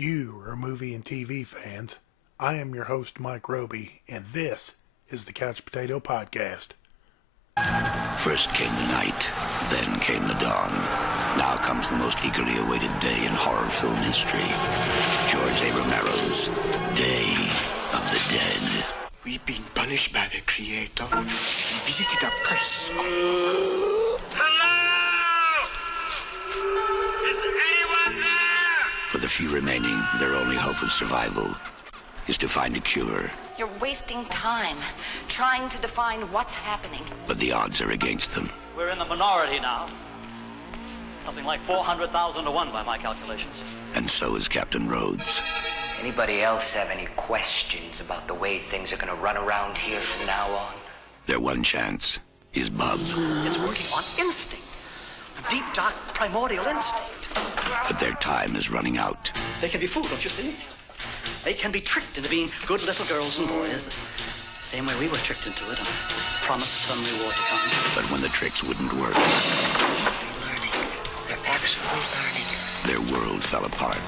You are movie and TV fans. I am your host, Mike Roby, and this is the Couch Potato Podcast. First came the night, then came the dawn. Now comes the most eagerly awaited day in horror film history. George A. Romero's Day of the Dead. We've been punished by the Creator. We visited a curse. Hello! Is anyone there? For the few remaining, their only hope of survival is to find a cure. You're wasting time trying to define what's happening. But the odds are against them. We're in the minority now. Something like 400,000 to 1 by my calculations. And so is Captain Rhodes. Anybody else have any questions about the way things are gonna run around here from now on? Their one chance is Bub. It's working on instinct. A deep, dark, primordial instinct. But their time is running out. They can be fooled, don't you see? They can be tricked into being good little girls and boys. The same way we were tricked into it and promised some reward to come. But when the tricks wouldn't work, They're learning. They're actually learning. their world fell apart.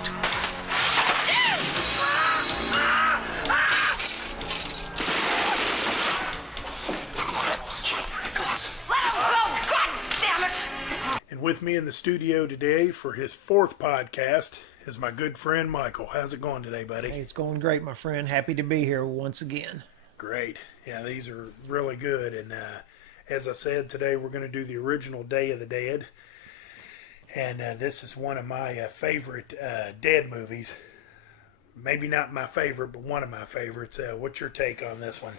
And with me in the studio today for his fourth podcast is my good friend Michael. How's it going today, buddy? Hey, it's going great, my friend. Happy to be here once again. Great. Yeah, these are really good. And as I said, today we're going to do the original Day of the Dead. And this is one of my favorite Dead movies. Maybe not my favorite, but one of my favorites. What's your take on this one?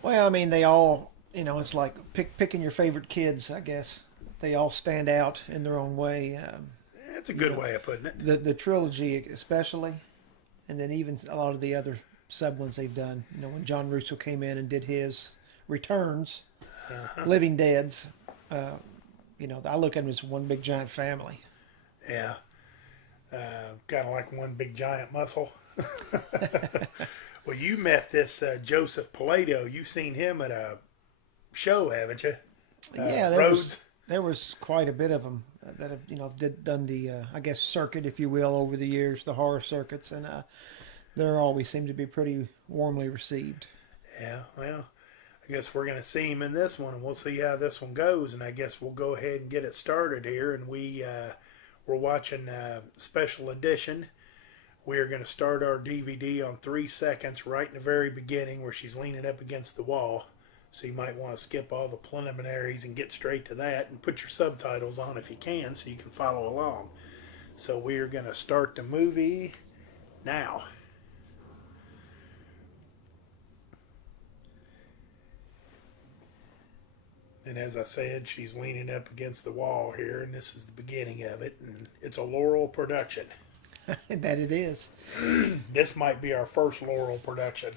Well, I mean, they all, it's like picking your favorite kids, I guess. They all stand out in their own way. That's a good way of putting it. The trilogy especially, and then even a lot of the other sub ones they've done. When John Russo came in and did his Returns, Living Deads, I look at them as one big giant family. Yeah. Kind of like one big giant muscle. Well, you met this Joseph Pilato. You've seen him at a show, haven't you? Yeah, Rhodes. there was quite a bit of them that have done the circuit, if you will, over the years, the horror circuits, and they're always seem to be pretty warmly received. Yeah, well, I guess we're going to see him in this one, and we'll see how this one goes, and I guess we'll go ahead and get it started here, and we're watching special edition. We're going to start our DVD on 3 seconds right in the very beginning where she's leaning up against the wall. So you might want to skip all the preliminaries and get straight to that and put your subtitles on if you can so you can follow along. So we are going to start the movie now. And as I said, she's leaning up against the wall here, and this is the beginning of it. And it's a Laurel production. That it is. This might be our first Laurel production.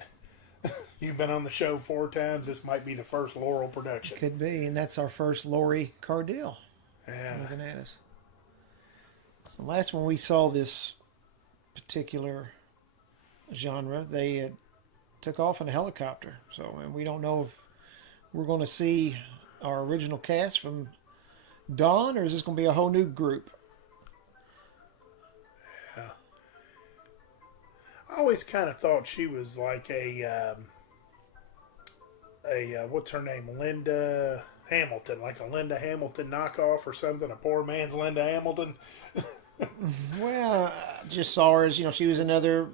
You've been on the show 4 times. This might be the first Laurel production. Could be, and that's our first Laurie Cardille. Yeah. Looking at us. So last when we saw this particular genre, they took off in a helicopter. So, and we don't know if we're going to see our original cast from Dawn, or is this going to be a whole new group? Yeah. I always kind of thought she was like a what's her name, Linda Hamilton, like a Linda Hamilton knockoff or something, a poor man's Linda Hamilton. Well, I just saw her as, she was another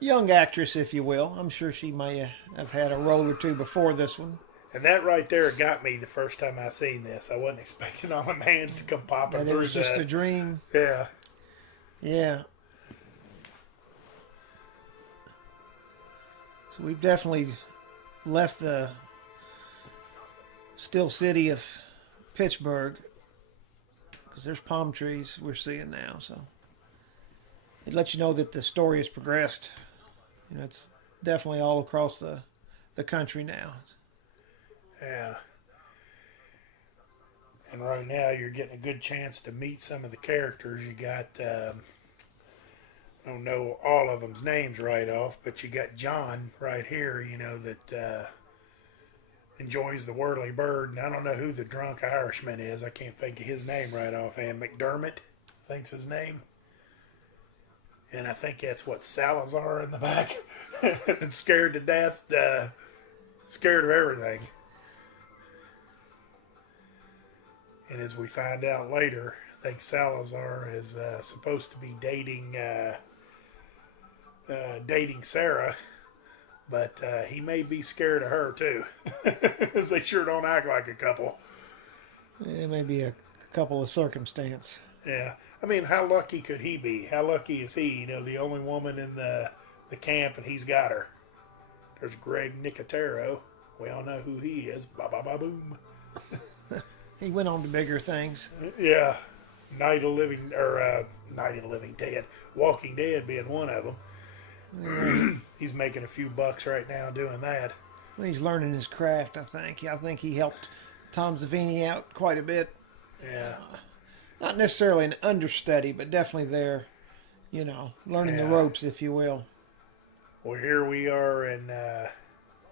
young actress, if you will. I'm sure she may have had a role or two before this one. And that right there got me the first time I seen this. I wasn't expecting all them hands to come popping And through. it was just a dream. Yeah. Yeah. So we've definitely left the still city of Pittsburgh, because there's palm trees we're seeing now. So it lets you know that the story has progressed. It's definitely all across the country now. Yeah. And right now you're getting a good chance to meet some of the characters. You got, I don't know all of them's names right off, but you got John right here, that enjoys the whirly bird. And I don't know who the drunk Irishman is. I can't think of his name right offhand. McDermott, I think's his name. And I think that's what Salazar in the back. And scared to death, scared of everything. And as we find out later, I think Salazar is supposed to be dating Sarah, but he may be scared of her too, because they sure don't act like a couple. It may be a couple of circumstance. Yeah, I mean, how lucky could he be? How lucky is he? You know, the only woman in the camp, and he's got her. There's Greg Nicotero. We all know who he is. Ba ba ba boom. He went on to bigger things. Yeah, Night of the Living Dead, Walking Dead being one of them. He's making a few bucks right now doing that. Well, he's learning his craft, I think. I think he helped Tom Savini out quite a bit. Yeah. Not necessarily an understudy, but definitely there, learning the ropes, if you will. Well, here we are in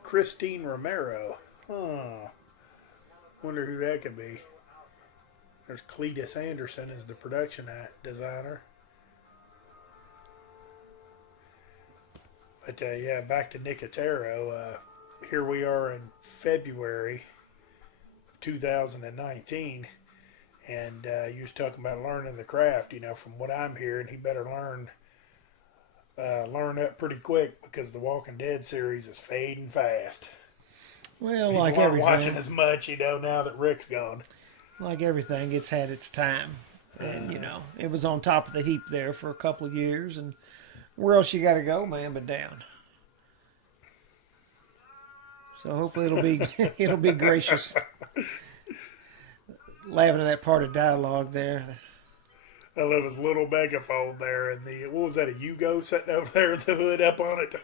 Christine Romero. Huh. Wonder who that could be. There's Cletus Anderson as the production designer. But yeah, back to Nicotero. Here we are in February 2019. And you was talking about learning the craft. From what I'm hearing, he better learn up pretty quick, because the Walking Dead series is fading fast. Well, People like aren't everything. watching as much, now that Rick's gone. Like everything, it's had its time. And, it was on top of the heap there for a couple of years. And where else you got to go, man, but down. So hopefully it'll be gracious. Laughing at that part of dialogue there. I love his little megaphone there, and what was that, a Yugo sitting over there with the hood up on it?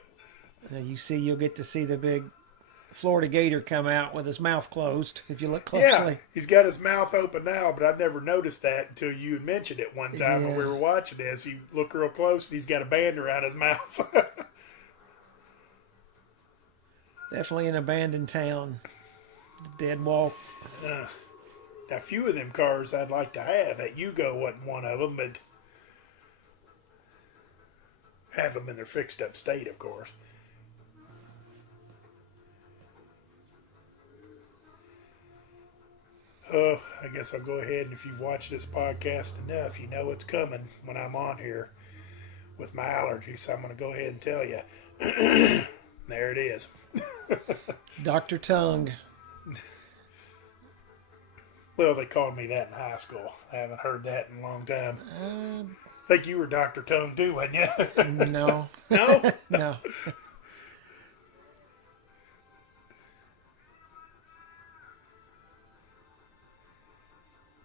Now you'll get to see the big Florida Gator come out with his mouth closed, if you look closely. Yeah, he's got his mouth open now, but I never noticed that until you had mentioned it one time when we were watching this. You look real close, and he's got a band around his mouth. Definitely an abandoned town. The dead walk. Now, a few of them cars I'd like to have. That Yugo wasn't one of them, but have them in their fixed up state, of course. Oh, I guess I'll go ahead, and if you've watched this podcast enough, you know what's coming when I'm on here with my allergies. So I'm going to go ahead and tell you. There it is. Dr. Tongue. Well, they called me that in high school. I haven't heard that in a long time. I think you were Dr. Tongue too, wasn't you? No. No? No.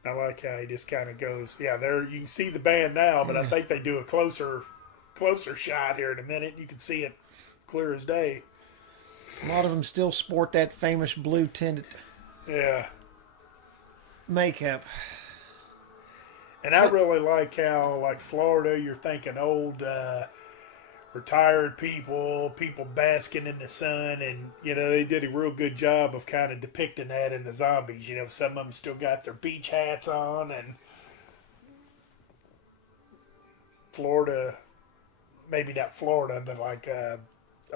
I like how he just kind of goes, yeah, there you can see the band now, but I think they do a closer shot here in a minute. You can see it clear as day. A lot of them still sport that famous blue tinted makeup. And I really like how, like Florida, you're thinking old retired people basking in the sun, and they did a real good job of kind of depicting that in the zombies. Some of them still got their beach hats on, and Florida, maybe not Florida, but like a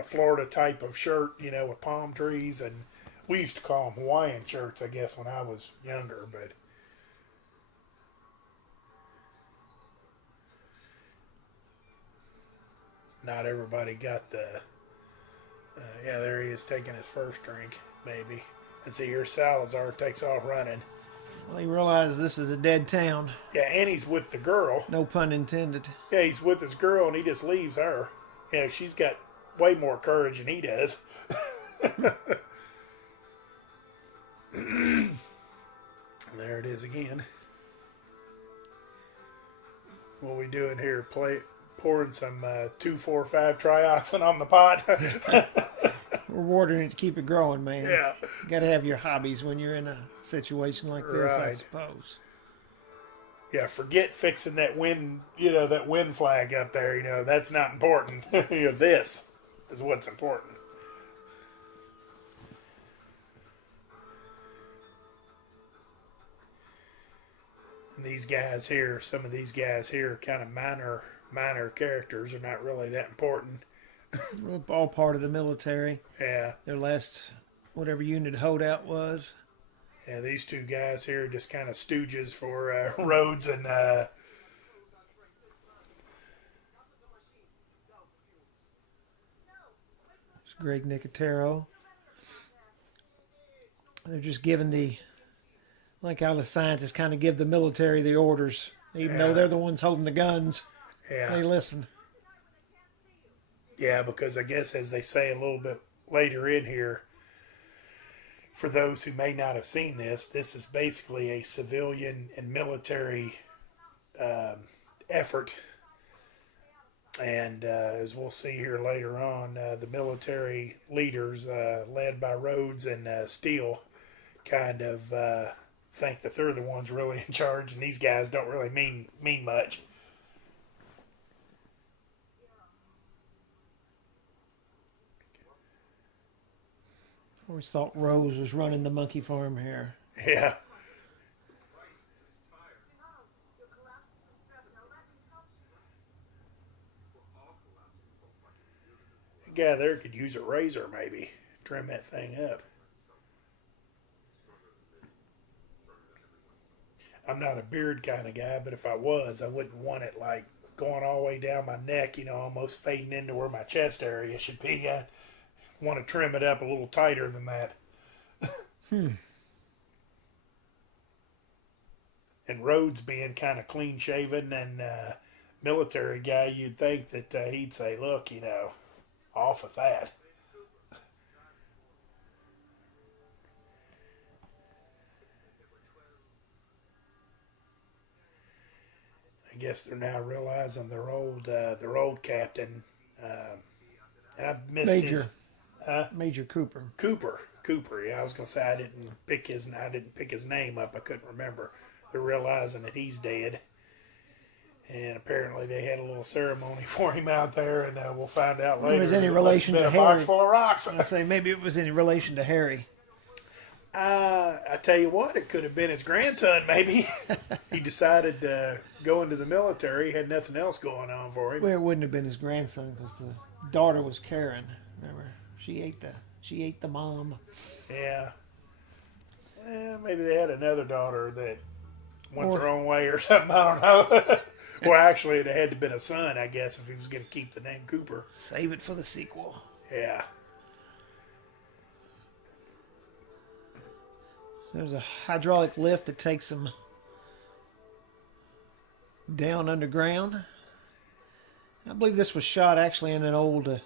Florida type of shirt, with palm trees, and we used to call them Hawaiian shirts, I guess, when I was younger, but not everybody got the... yeah, there he is taking his first drink, maybe. And see, here Salazar takes off running. Well, he realized this is a dead town. Yeah, and he's with the girl. No pun intended. Yeah, he's with his girl, and he just leaves her. Yeah, she's got way more courage than he does. There it is again. What we doing here? Pouring some 2,4,5 trioxin on the pot. We're watering it to keep it growing, man. Yeah. You got to have your hobbies when you're in a situation like this, I Right. suppose. Yeah, forget fixing that wind, that wind flag up there. That's not important. This is what's important. And these guys here, some of these guys here, are kind of minor characters. Are not really that important. All part of the military. Yeah. Their last, whatever unit holdout was. Yeah, these two guys here are just kind of stooges for Rhodes and It's Greg Nicotero. They're just giving like how the scientists kind of give the military the orders. Even though they're the ones holding the guns, they listen. Yeah, because I guess as they say a little bit later in here, for those who may not have seen this, this is basically a civilian and military effort. And as we'll see here later on, the military leaders, led by Rhodes and Steele, kind of think that they're the ones really in charge, and these guys don't really mean much. I always thought Rose was running the monkey farm here. Yeah. The guy there could use a razor, maybe. Trim that thing up. I'm not a beard kind of guy, but if I was, I wouldn't want it like going all the way down my neck, almost fading into where my chest area should be. I want to trim it up a little tighter than that. And Rhodes being kind of clean shaven and military guy, you'd think that he'd say, look, off with that. I guess they're now realizing their old captain, and I missed Major. his, Major Cooper. Cooper. Yeah, I was gonna say I didn't pick his name up. I couldn't remember. They're realizing that he's dead, and apparently they had a little ceremony for him out there, and we'll find out later. Was any it relation must to have been a box Harry? full of rocks. I say maybe it was any relation to Harry. I tell you what, it could have been his grandson. Maybe he decided to go into the military. He had nothing else going on for him. Well, it wouldn't have been his grandson because the daughter was Karen. Remember, she ate the mom. Yeah. Well, maybe they had another daughter that went their own way or something. I don't know. Well, actually, it had to have been a son, I guess, if he was going to keep the name Cooper. Save it for the sequel. Yeah. There's a hydraulic lift that takes them down underground. I believe this was shot actually in an old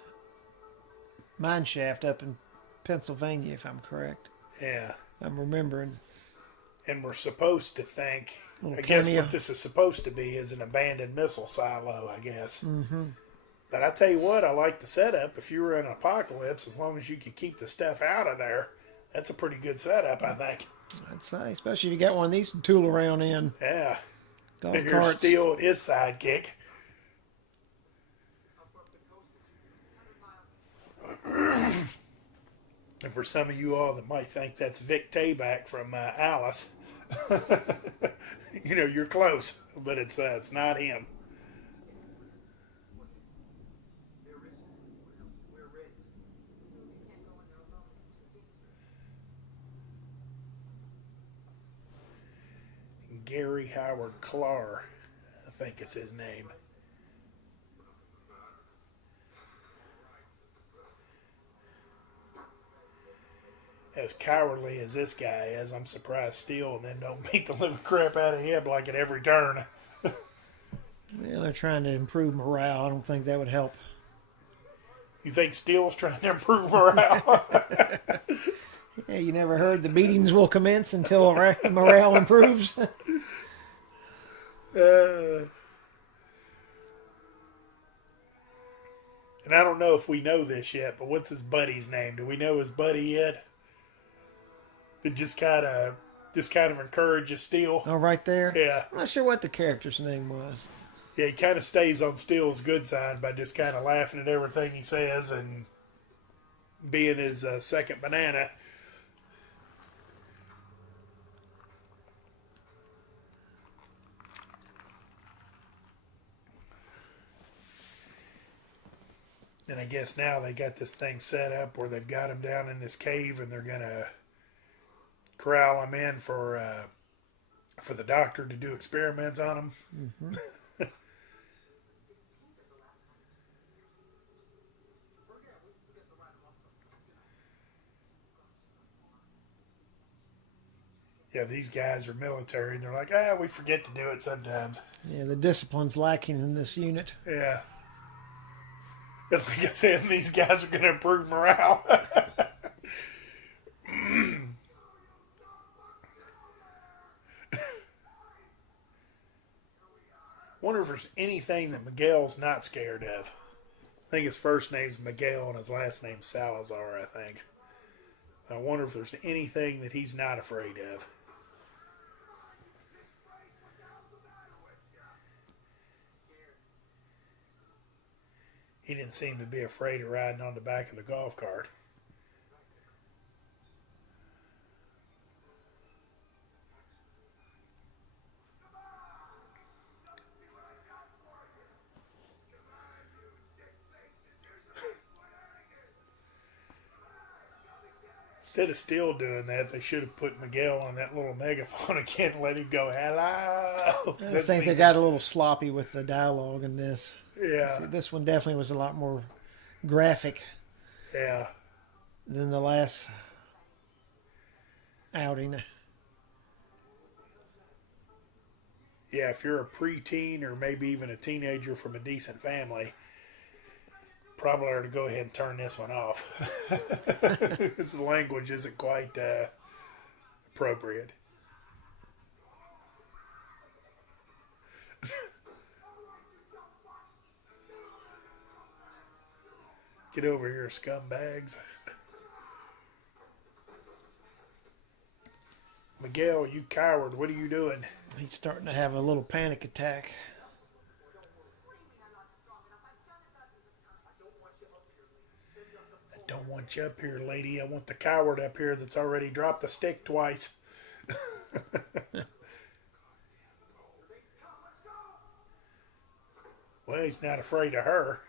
mine shaft up in Pennsylvania, if I'm correct. Yeah. I'm remembering. And we're supposed to think, Little I guess cameo. what this is supposed to be is an abandoned missile silo, I guess. Mm-hmm. But I tell you what, I like the setup. If you were in an apocalypse, as long as you could keep the stuff out of there, that's a pretty good setup, I think. I'd say, especially if you got one of these to tool around in. Yeah. Golf Here's carts. Steele and his sidekick. And for some of you all that might think that's Vic Tayback from Alice, you're close, but it's not him. Gary Howard Clark, I think is his name. As cowardly as this guy is, I'm surprised Steele and then don't beat the living crap out of him like at every turn. Well, they're trying to improve morale. I don't think that would help. You think Steele's trying to improve morale? Yeah, you never heard the beatings will commence until morale improves. And I don't know if we know this yet, but what's his buddy's name? Do we know his buddy yet? That just kind of encourages Steele. Oh, right there? Yeah. I'm not sure what the character's name was. Yeah, he kind of stays on Steele's good side by just kind of laughing at everything he says and being his second banana. And I guess now they got this thing set up where they've got him down in this cave, and they're gonna corral him in for the doctor to do experiments on him. Mm-hmm. Yeah, these guys are military, and they're like, we forget to do it sometimes. Yeah, the discipline's lacking in this unit. Yeah. And like I said, these guys are going to improve morale. Wonder if there's anything that Miguel's not scared of. I think his first name's Miguel and his last name's Salazar, I think. I wonder if there's anything that he's not afraid of. He didn't seem to be afraid of riding on the back of the golf cart. Instead of still doing that, they should have put Miguel on that little megaphone again and let him go, hello. I think they got a little sloppy with the dialogue in this. Yeah. See, this one definitely was a lot more graphic Yeah. than the last outing. Yeah, if you're a preteen or maybe even a teenager from a decent family, probably ought to go ahead and turn this one off. Because the language isn't quite appropriate. Get over here, scumbags. Miguel, you coward, what are you doing? He's starting to have a little panic attack. I don't want you up here, lady. I want the coward up here that's already dropped the stick twice. Well, he's not afraid of her.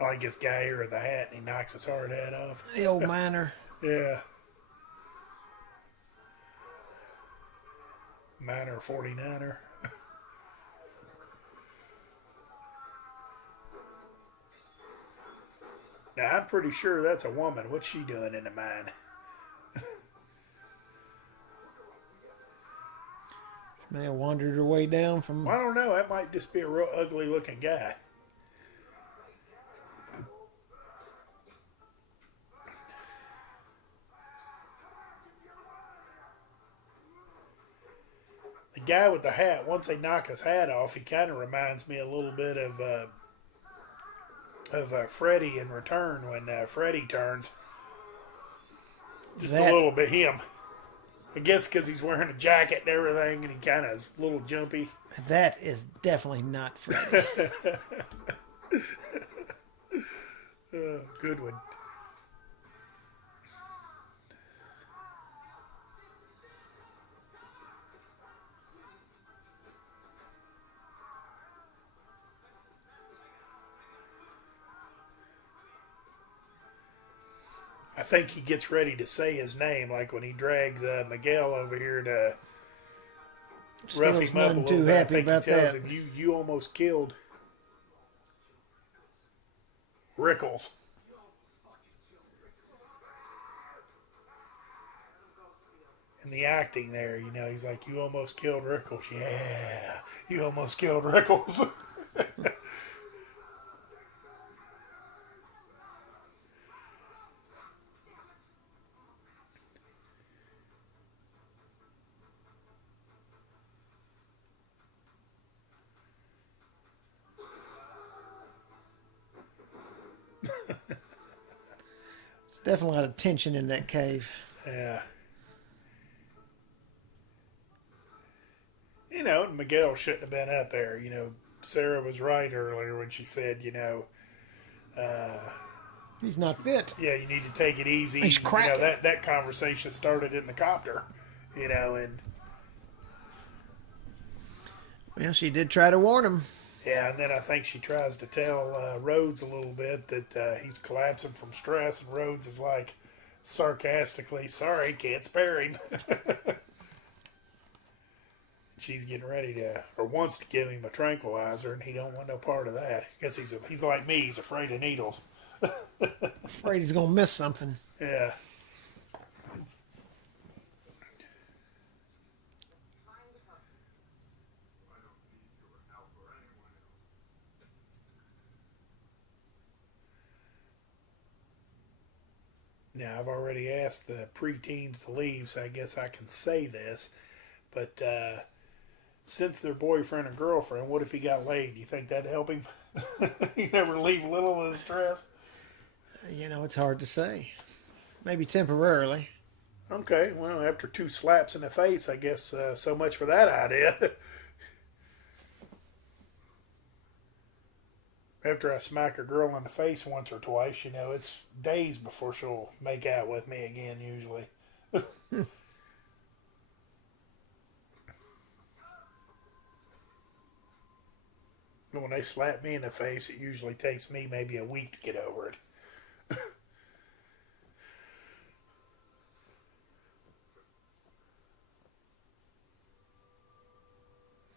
I like this guy here with the hat, and he knocks his hard hat off. The old miner. Yeah. Miner 49er. Now, I'm pretty sure that's a woman. What's she doing in the mine? May have wandered her way down from... Well, I don't know. That might just be a real ugly looking guy. The guy with the hat, once they knock his hat off, he kind of reminds me a little bit of Freddy in Return when Freddy turns. Just a little bit him. I guess because he's wearing a jacket and everything, and he kind of is a little jumpy. That is definitely not Freddy. Good one. I think he gets ready to say his name, like when he drags Miguel over here to rough him up a little too bit. I happy think about he tells that. him, you almost killed Rickles. And the acting there, you know, he's like, you almost killed Rickles. Yeah, you almost killed Rickles. There's definitely a lot of tension in that cave. Yeah. You know, Miguel shouldn't have been up there. You know, Sarah was right earlier when she said, you know, He's not fit. yeah, you need to take it easy. He's cracking. You know, that conversation started in the copter. you know, and Well, she did try to warn him. yeah, and then I think she tries to tell Rhodes a little bit that he's collapsing from stress, and Rhodes is like sarcastically, "Sorry, can't spare him." She's getting ready to, or wants to give him a tranquilizer, and he don't want no part of that. Guess he's like me, he's afraid of needles. Afraid he's gonna miss something. Yeah. Now, I've already asked the preteens to leave, so I guess I can say this. But since they're boyfriend and girlfriend, what if he got laid? Do you think that'd help him? You never relieve a little of the stress? You know, it's hard to say. Maybe temporarily. Okay, well, after 2 slaps in the face, I guess so much for that idea. After I smack a girl in the face once or twice, you know, it's days before she'll make out with me again, usually. When they slap me in the face, it usually takes me maybe a week to get over it.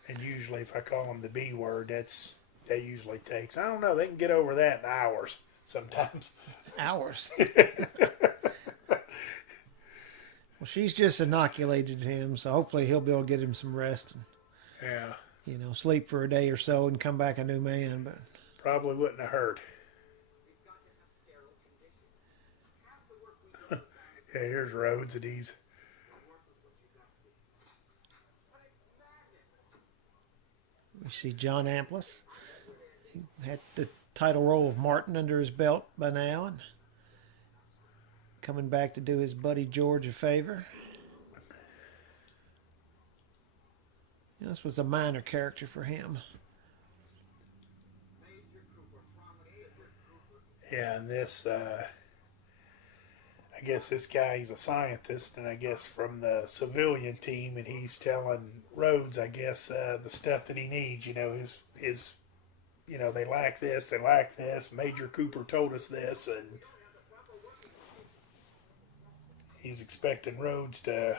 And usually if I call them the B word, that usually takes, I don't know, they can get over that in hours sometimes. Hours. Well, she's just inoculated him, so hopefully he'll be able to get him some rest and, Yeah, you know, sleep for a day or so and come back a new man. But probably wouldn't have hurt. Yeah, here's Rhodes and he's... we see John Amplas. He had the title role of Martin under his belt by now, and coming back to do his buddy George a favor. You know, this was a minor character for him. Yeah, and this, I guess this guy, he's a scientist, and I guess from the civilian team, and he's telling Rhodes, I guess, the stuff that he needs. You know, his, you know, they lack this, they lack this. Major Cooper told us this, and he's expecting Rhodes to,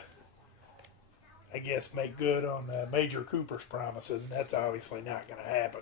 I guess, make good on Major Cooper's promises, and that's obviously not going to happen.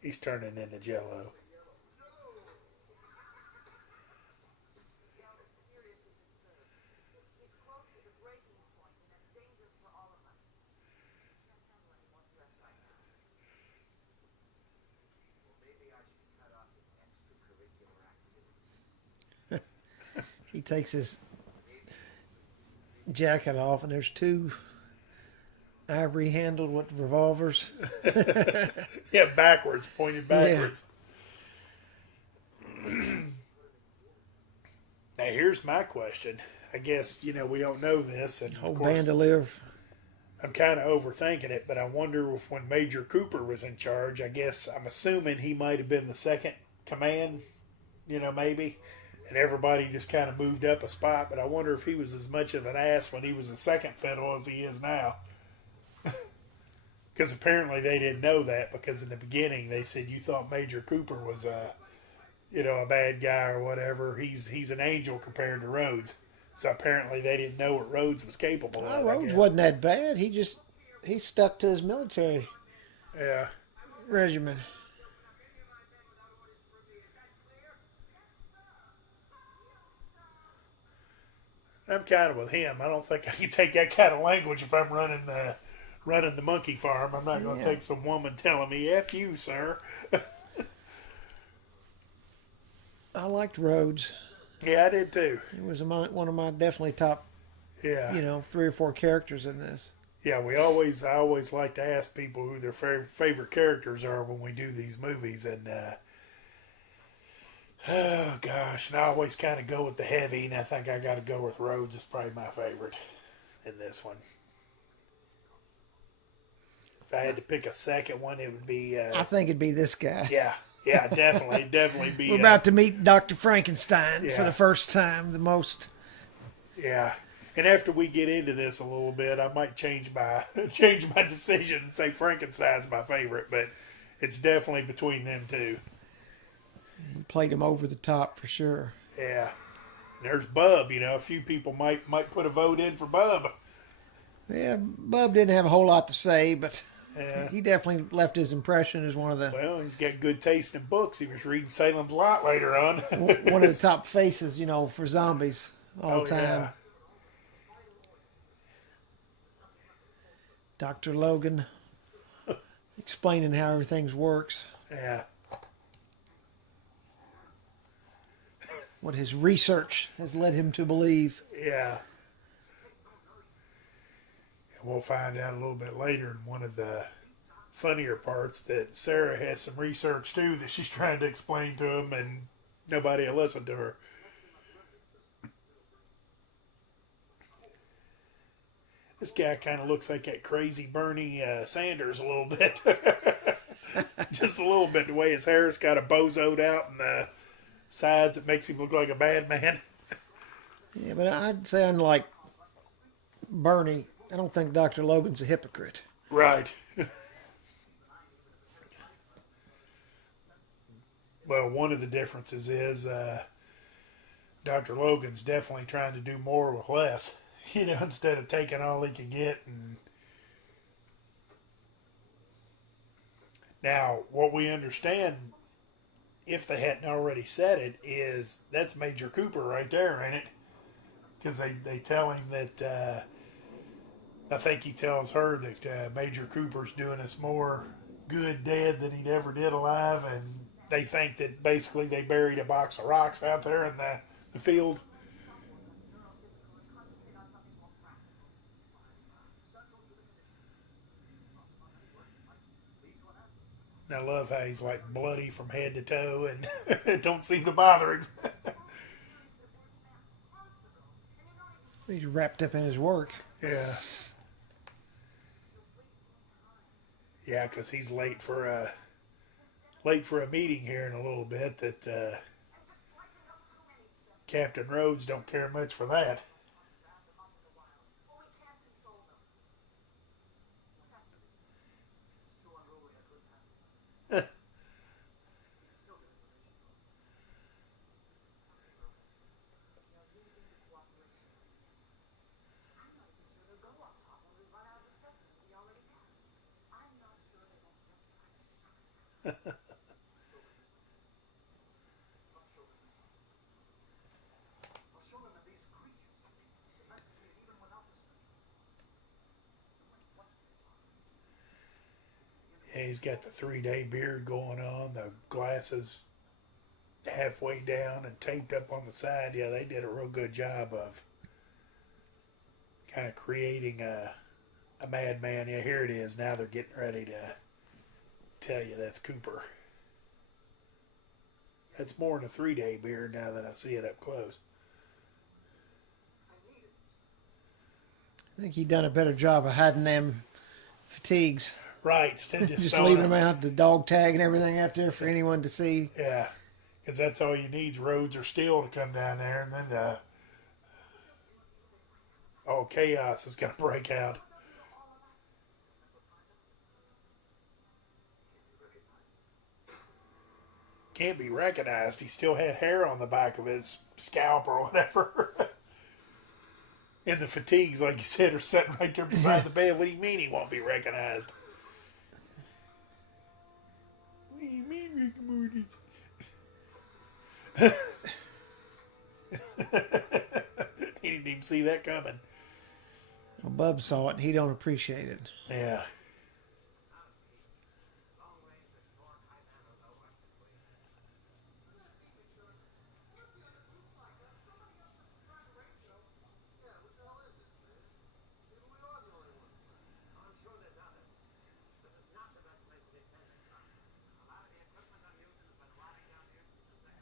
He's turning into Jello. He takes his jacket off, and there's 2 ivory-handled revolvers. Yeah, backwards, pointed backwards. Yeah. Now, here's my question. I guess, you know, we don't know this, and Whole of course, bandolier. I'm kind of overthinking it, but I wonder if when Major Cooper was in charge, I guess I'm assuming he might have been the second command, you know, maybe, and everybody just kind of moved up a spot, but I wonder if he was as much of an ass when he was the second fiddle as he is now. Because apparently they didn't know that, because in the beginning they said you thought Major Cooper was a bad guy or whatever. He's an angel compared to Rhodes. So apparently they didn't know what Rhodes was capable of. Rhodes wasn't that bad. He stuck to his military regimen. I'm kind of with him. I don't think I can take that kind of language if I'm running the monkey farm. I'm not going to take some woman telling me, F you, sir. I liked Rhodes. Yeah, I did too. It was one of my definitely top, Yeah. 3 or 4 characters in this. Yeah, I always like to ask people who their favorite characters are when we do these movies, and oh gosh, and I always kind of go with the heavy, and I think I got to go with Rhodes. Is probably my favorite in this one. If I had to pick a second one, it would be. I think it'd be this guy. Yeah, definitely be. We're about to meet Dr. Frankenstein for Yeah. the first time. The most. Yeah. And after we get into this a little bit, I might change my decision and say Frankenstein's my favorite, but it's definitely between them two. He played him over the top for sure. Yeah. And there's Bub. A few people might put a vote in for Bub. Yeah, Bub didn't have a whole lot to say, but Yeah. he definitely left his impression as one of the Well, he's got good taste in books. He was reading Salem's Lot later on. one of the top faces, for zombies all the time. Yeah. Dr. Logan explaining how everything works, Yeah. what his research has led him to believe. Yeah. And we'll find out a little bit later in one of the funnier parts that Sarah has some research too that she's trying to explain to him, and nobody will listen to her. This guy kind of looks like that crazy Bernie Sanders a little bit. Just a little bit, the way his hair's kind of bozoed out and the sides, it makes him look like a bad man. Yeah, but I'd say unlike Bernie, I don't think Dr. Logan's a hypocrite. Right. Well, one of the differences is Dr. Logan's definitely trying to do more with less. Instead of taking all he can get. And now, what we understand, if they hadn't already said it, is that's Major Cooper right there, ain't it? Because they tell him that, I think he tells her that Major Cooper's doing us more good dead than he'd ever did alive, and they think that basically they buried a box of rocks out there in the field. And I love how he's like bloody from head to toe, and it don't seem to bother him. He's wrapped up in his work. Yeah. Yeah, because he's late for a meeting here in a little bit. That Captain Rhodes don't care much for that. Yeah, he's got the 3-day beard going on, the glasses halfway down and taped up on the side. Yeah, they did a real good job of kind of creating a madman. Yeah, here it is. Now they're getting ready to tell you that's Cooper. That's more than a 3-day beard now that I see it up close. I think he done a better job of hiding them fatigues. Right, instead of Just throwing leaving them out, the dog tag and everything out there for anyone to see. Yeah, because that's all you need, Rhodes or Steel to come down there, and then all chaos is going to break out. Can't be recognized. He still had hair on the back of his scalp or whatever. And the fatigues, like you said, are sitting right there beside the bed. What do you mean he won't be recognized? What do you mean, Rick and Morty? He didn't even see that coming. Well, Bub saw it and he don't appreciate it. Yeah.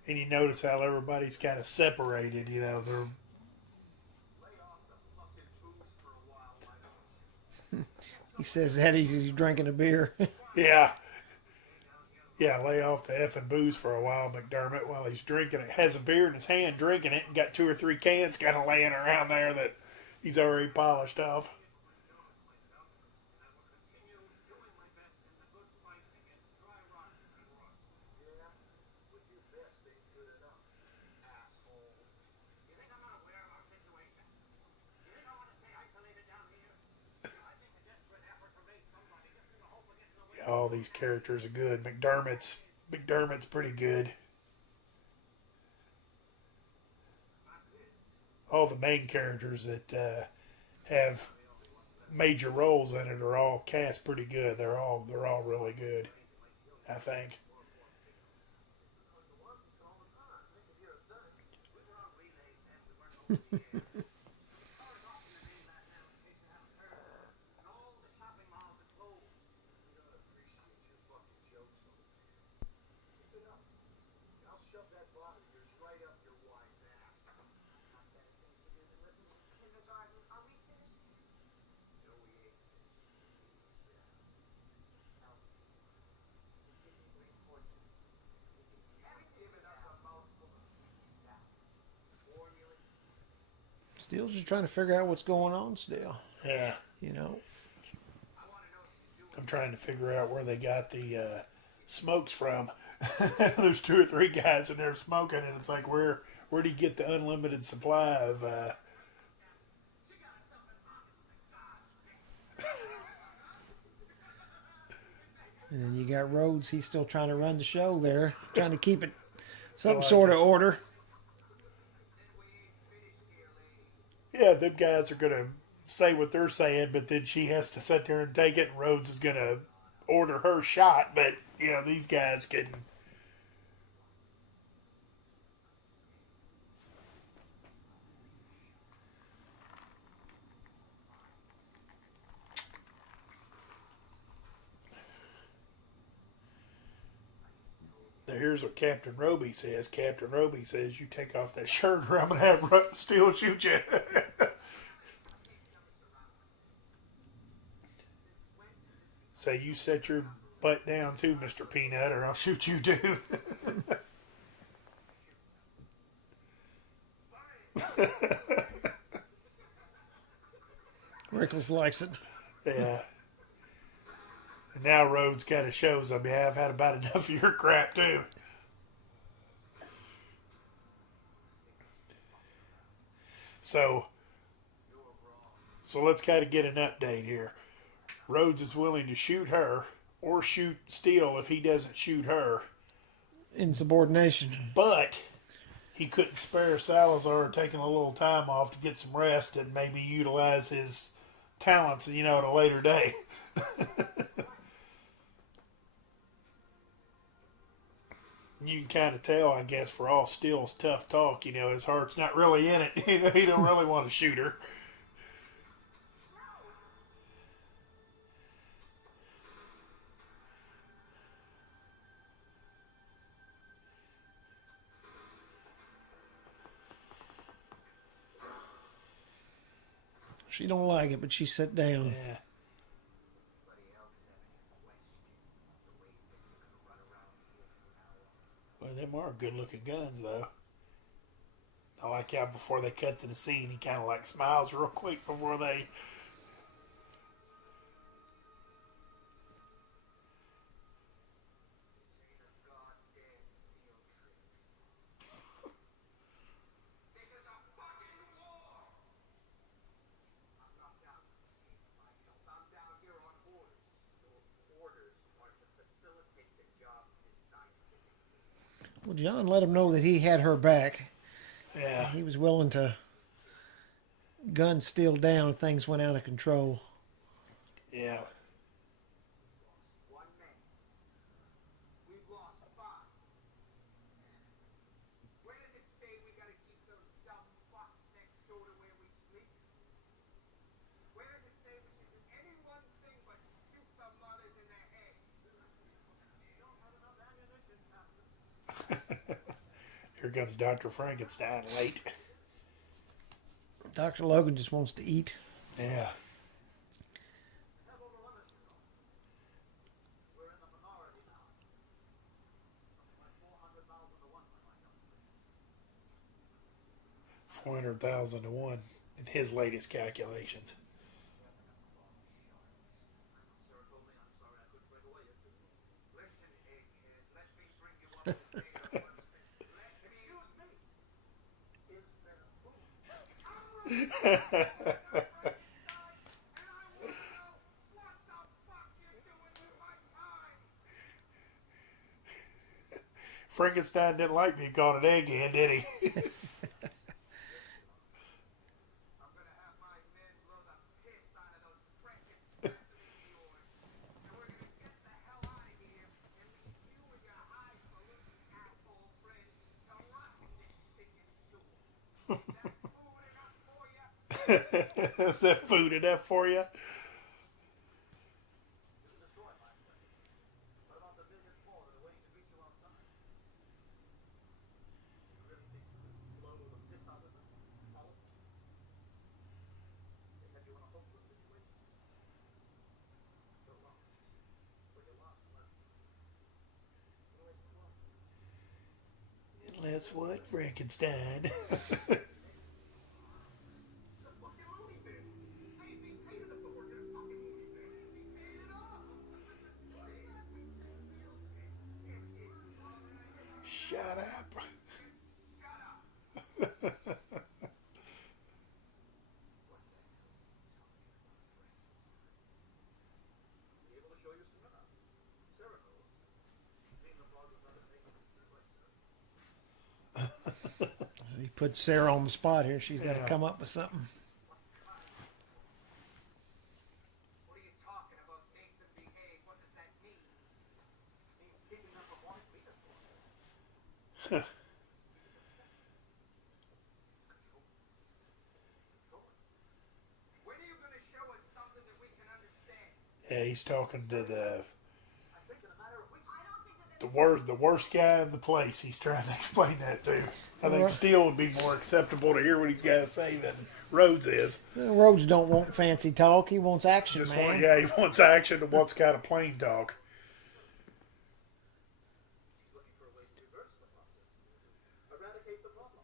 And you notice how everybody's kind of separated. You know, they're He says that he's drinking a beer. yeah. Yeah, lay off the effing booze for a while, McDermott, while he's drinking it. Has a beer in his hand, drinking it, and got 2 or 3 cans kind of laying around there that he's already polished off. Yeah, all these characters are good. McDermott's pretty good. All the main characters that have major roles in it are all cast pretty good. They're all really good, I think. Still just trying to figure out what's going on still. Yeah, You know. I'm trying to figure out where they got the smokes from. There's 2 or 3 guys in there smoking, and it's like, where do you get the unlimited supply of? And then you got Rhodes. He's still trying to run the show there, trying to keep it some sort of order. Yeah, them guys are gonna say what they're saying, but then she has to sit there and take it, and Rhodes is gonna order her shot. But you know, these guys can. Now here's what Captain Roby says. Captain Roby says, "You take off that shirt, or I'm gonna have Steel shoot you." Say, you set your butt down too, Mr. Peanut, or I'll shoot you too. Rickles likes it. Yeah. And now Rhodes kind of shows them, yeah, I've had about enough of your crap too. So let's kind of get an update here. Rhodes is willing to shoot her or shoot Steele if he doesn't shoot her. Insubordination. But he couldn't spare Salazar taking a little time off to get some rest and maybe utilize his talents, you know, at a later day. You can kind of tell, I guess, for all Steele's tough talk, you know, his heart's not really in it. You know, he don't really want to shoot her. She don't like it, but she sat down. Yeah. Well, them are good-looking guns, though. I like how before they cut to the scene, he kind of like smiles real quick before they. Well, John let him know that he had her back. Yeah. He was willing to gun Steele down if things went out of control. Yeah. Here comes Dr. Frankenstein late. Dr. Logan just wants to eat. Yeah. $400,000 to 1 in his latest calculations. Frankenstein didn't like being called an egghead, did he? Is that food enough for you? Unless what, Frankenstein? Shut up. He put Sarah on the spot here. She's got to Yeah. come up with something. What are you talking about? Make them behave. What does that mean? Means keeping up a one meter for. When are you going to show us something that we can understand? Yeah, he's talking to the worst guy in the place. He's trying to explain that to. I think Steele would be more acceptable to hear what he's got to say than Rhodes is. Rhodes don't want fancy talk. He wants action, Just man. yeah, he wants action and wants kind of plain talk. Eradicate the problem.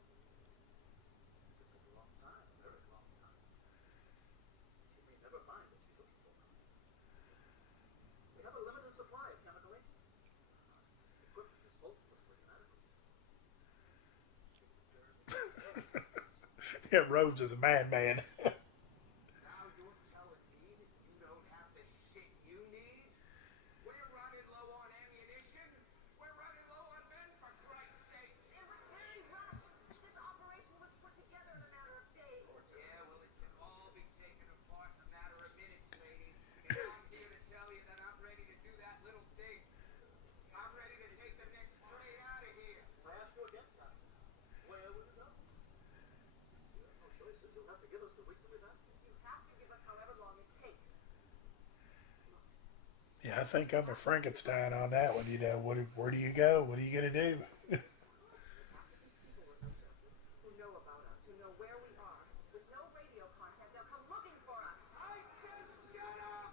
It took a long time, a very long time. She may never find what she's looking for. We have a limited supply of chemical agents. Equipment is hopelessly inadequate. Yeah, Rhodes is a madman. Now you're telling me that you don't have the shit you need? We're running low on ammunition. We're running low on men, for Christ's sake. It was very rushed. This operation was put together in a matter of days. Yeah, well, it can all be taken apart in a matter of minutes, lady. And I'm here to tell you that I'm ready to do that little thing. I'm ready to take the next train out of here. I ask you again, Captain. Where would you go? You have no choices. You'll have to give us the weeks that we've asked for. You have to give us however long it takes. Yeah, I think I'm a Frankenstein on that one. You know, where do you go? What are you gonna do? Who know about us, who know where we are. With no radio contact, they'll come looking for us. I said shut up!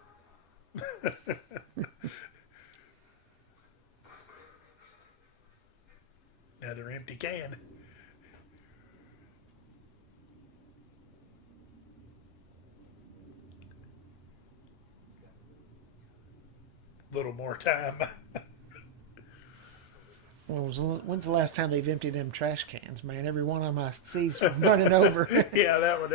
Another empty can. Little more time. When's the last time they've emptied them trash cans, man? Every one of them I see's running over. Yeah, that one.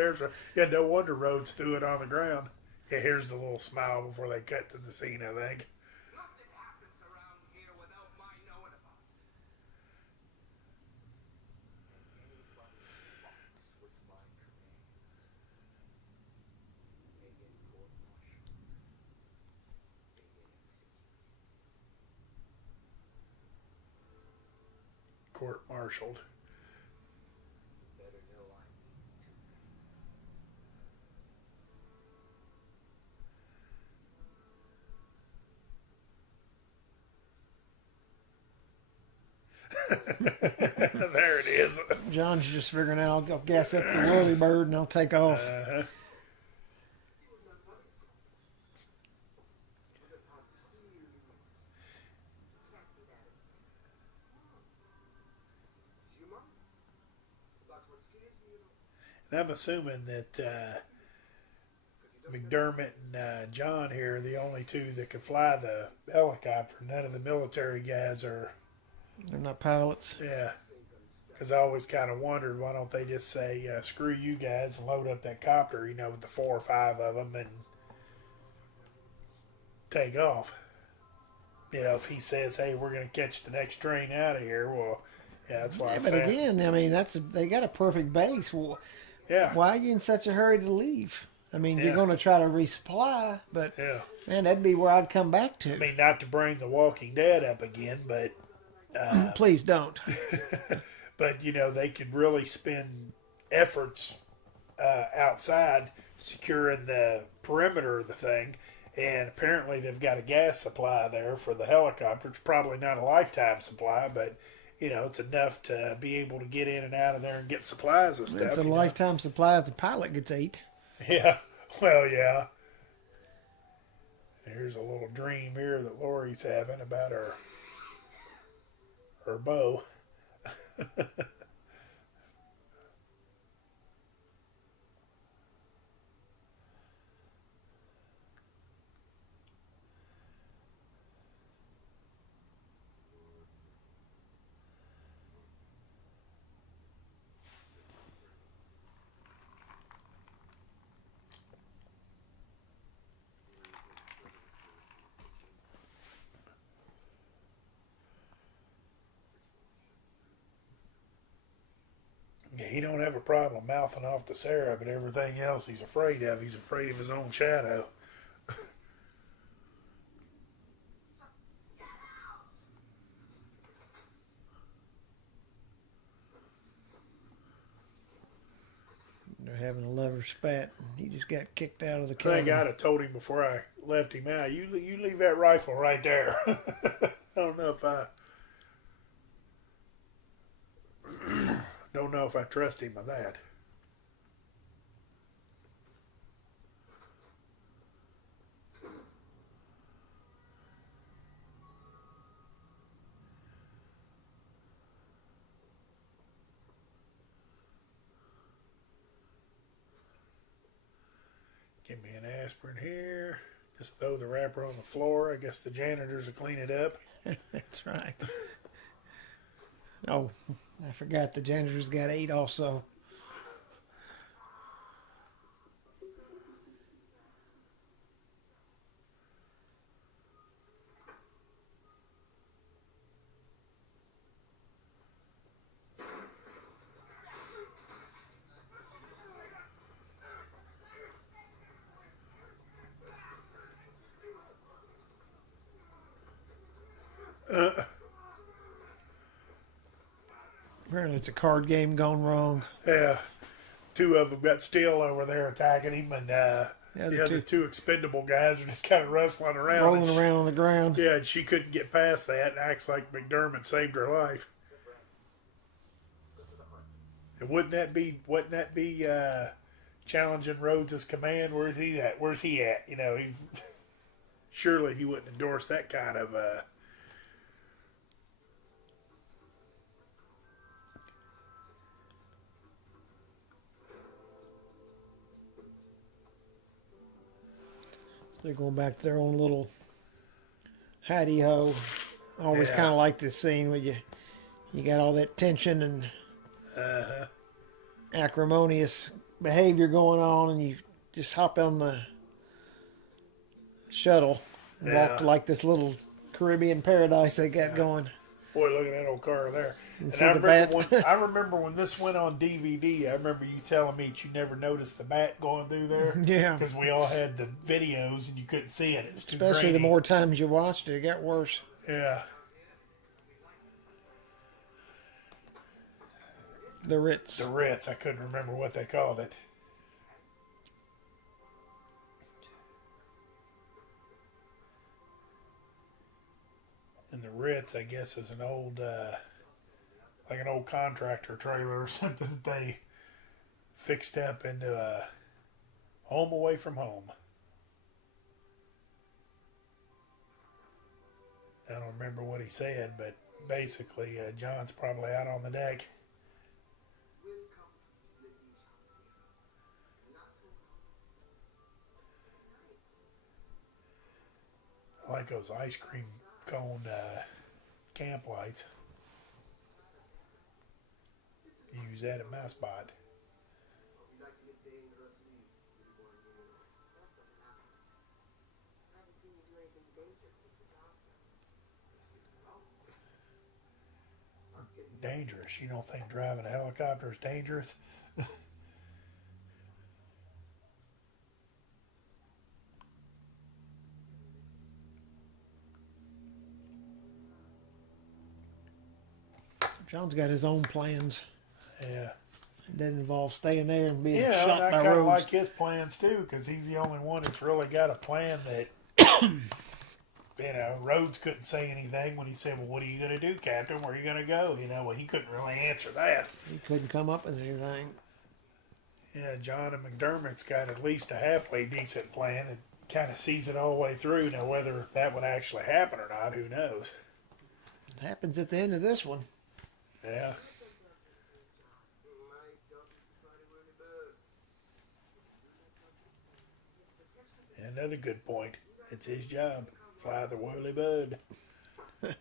Yeah, no wonder Rhodes threw it on the ground. Yeah, here's the little smile before they cut to the scene, I think. Nothing happens around here without my knowing about it. Court-martialed. There it is. John's just figuring out I'll gas up the whirly-bird and I'll take off. And I'm assuming that McDermott and John here are the only two that can fly the helicopter. None of the military guys are. They're not pilots. Yeah. Because I always kind of wondered, why don't they just say, screw you guys and load up that copter, you know, with the 4 or 5 of them and take off. You know, if he says, hey, we're going to catch the next train out of here, well, yeah, that's why I But said. again, I mean, they got a perfect base. Well, Yeah. why are you in such a hurry to leave? I mean, Yeah. you're going to try to resupply, but Yeah. man, that'd be where I'd come back to. I mean, not to bring The Walking Dead up again, but Please don't. but you know, they could really spend efforts outside securing the perimeter of the thing, and apparently they've got a gas supply there for the helicopter. It's probably not a lifetime supply, but you know, it's enough to be able to get in and out of there and get supplies and stuff. It's a you know. lifetime supply if the pilot gets 8. Yeah, well, yeah. Here's a little dream here that Lori's having about her bow. Yeah, he don't have a problem mouthing off to Sarah, but everything else he's afraid of. He's afraid of his own shadow. They're having a lover spat. He just got kicked out of the Thank cabin. God I told him before I left him out. You leave that rifle right there. I don't know if I trust him with that. Give me an aspirin here. Just throw the wrapper on the floor. I guess the janitors will clean it up. That's right. Oh, I forgot the janitor's got 8 also. Apparently it's a card game gone wrong. Yeah. 2 of them got Steel over there attacking him, and the the other 2 expendable guys are just kind of rustling around. Rolling And around on the ground. yeah, and she couldn't get past that and acts like McDermott saved her life. And wouldn't that be challenging Rhodes' command? Where's he at? Where's he at? You know, surely he wouldn't endorse that kind of They're going back to their own little hidey ho. I always Yeah. kind of like this scene where you got all that tension and acrimonious behavior going on, and you just hop on the shuttle and walk to Yeah. like this little Caribbean paradise they got going. Boy, look at that old car there. And see I the remember, bat? I remember when this went on DVD, I remember you telling me that you never noticed the bat going through there. Yeah. Because we all had the videos and you couldn't see it. It was too Especially the grainy. more times you watched it, it got worse. Yeah. The Ritz. The Ritz. I couldn't remember what they called it. And the Ritz, I guess, is an old like an old contractor trailer or something that they fixed up into a home away from home. I don't remember what he said, but basically, John's probably out on the deck. I like those ice cream cone camp lights. Use that at my spot. Dangerous. You don't think driving a helicopter is dangerous? John's got his own plans. Yeah. It doesn't involve staying there and being Yeah, shot I by kind of Rhodes. like his plans too, because he's the only one that's really got a plan that, Rhodes couldn't say anything when he said, well, what are you going to do, Captain? Where are you going to go? Well, he couldn't really answer that. He couldn't come up with anything. Yeah, John and McDermott's got at least a halfway decent plan and kind of sees it all the way through. Now, whether that would actually happen or not, who knows? It happens at the end of this one. Yeah. Another good point. It's his job. Fly the whirly bird. They're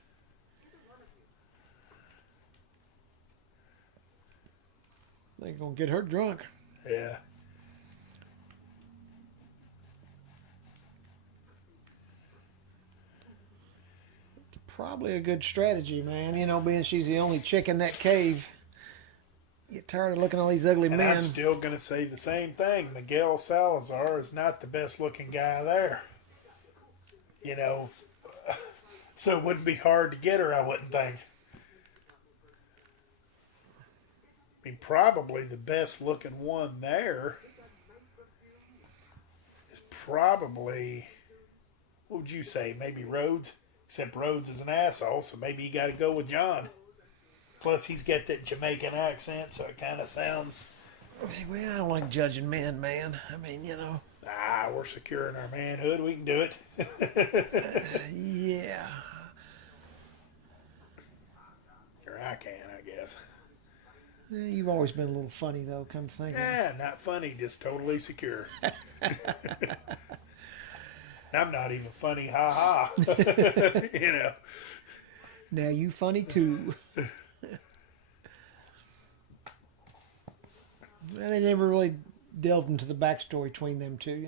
going to get her drunk. Yeah. Probably a good strategy, man. Being she's the only chick in that cave. Get tired of looking at all these ugly And men. I'm still going to say the same thing. Miguel Salazar is not the best looking guy there. So it wouldn't be hard to get her, I wouldn't think. Probably the best looking one there is probably, what would you say, maybe Rhodes? Except Rhodes is an asshole, so maybe you got to go with John. Plus, he's got that Jamaican accent, so it kind of sounds... Well, I don't like judging men, man. we're secure in our manhood. We can do it. Yeah. Or I can, I guess. You've always been a little funny, though, come to think of it. Yeah, not funny, just totally secure. I'm not even funny, ha-ha. Now you funny, too. Well, they never really delved into the backstory between them two,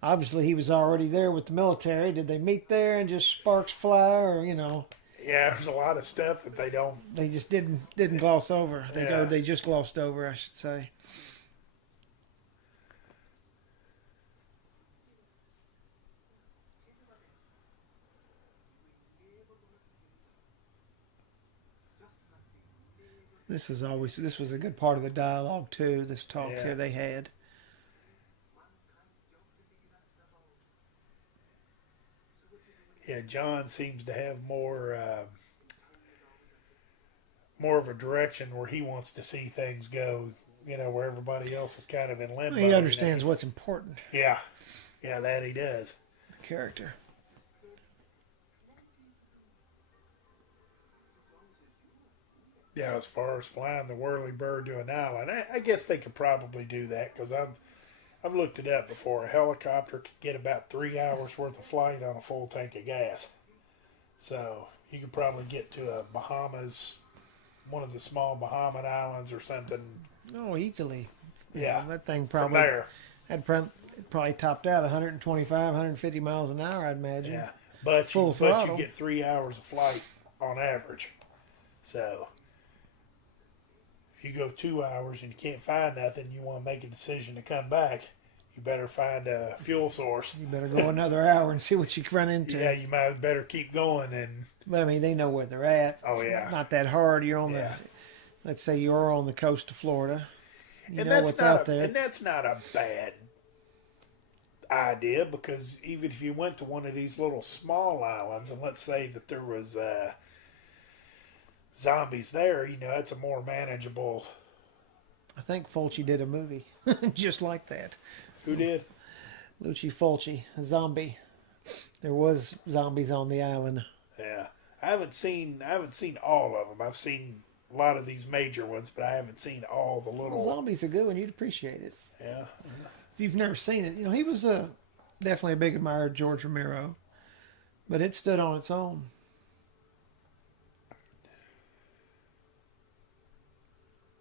Obviously, he was already there with the military. Did they meet there and just sparks fly, or, Yeah, there's a lot of stuff that they don't... They just didn't gloss over. Yeah. They just glossed over, I should say. This was a good part of the dialogue too. This talk Yeah. here they had. Yeah, John seems to have more of a direction where he wants to see things go, where everybody else is kind of in limbo. He understands what's important. Yeah, that he does. The character. Yeah, as far as flying the whirly bird to an island, I guess they could probably do that because I've looked it up before. A helicopter could get about 3 hours worth of flight on a full tank of gas. So you could probably get to a Bahamas, one of the small Bahamian islands or something. Oh, easily. Yeah, That thing from probably there. had probably topped out 125, 150 miles an hour, I'd imagine. Yeah, but Full you throttle. get 3 hours of flight on average. So if you go 2 hours and you can't find nothing, you want to make a decision to come back, you better find a fuel source. You better go another hour and see what you can run into. Yeah, you might better keep going. And But they know where they're at. Oh, It's yeah. not that hard. You're on Yeah. let's say you're on the coast of Florida. You and know that's what's not out there. And that's not a bad idea, because even if you went to one of these little small islands, and let's say that there was zombies there, you know, that's a more manageable. I think Fulci did a movie just like that. Who did? Luci Fulci, a zombie. There was zombies on the island. Yeah, I haven't seen all of them. I've seen a lot of these major ones, but I haven't seen all the little. Well, zombies are good one. You'd appreciate it. Yeah. If you've never seen it, you know, he was definitely a big admirer of George Romero, but it stood on its own.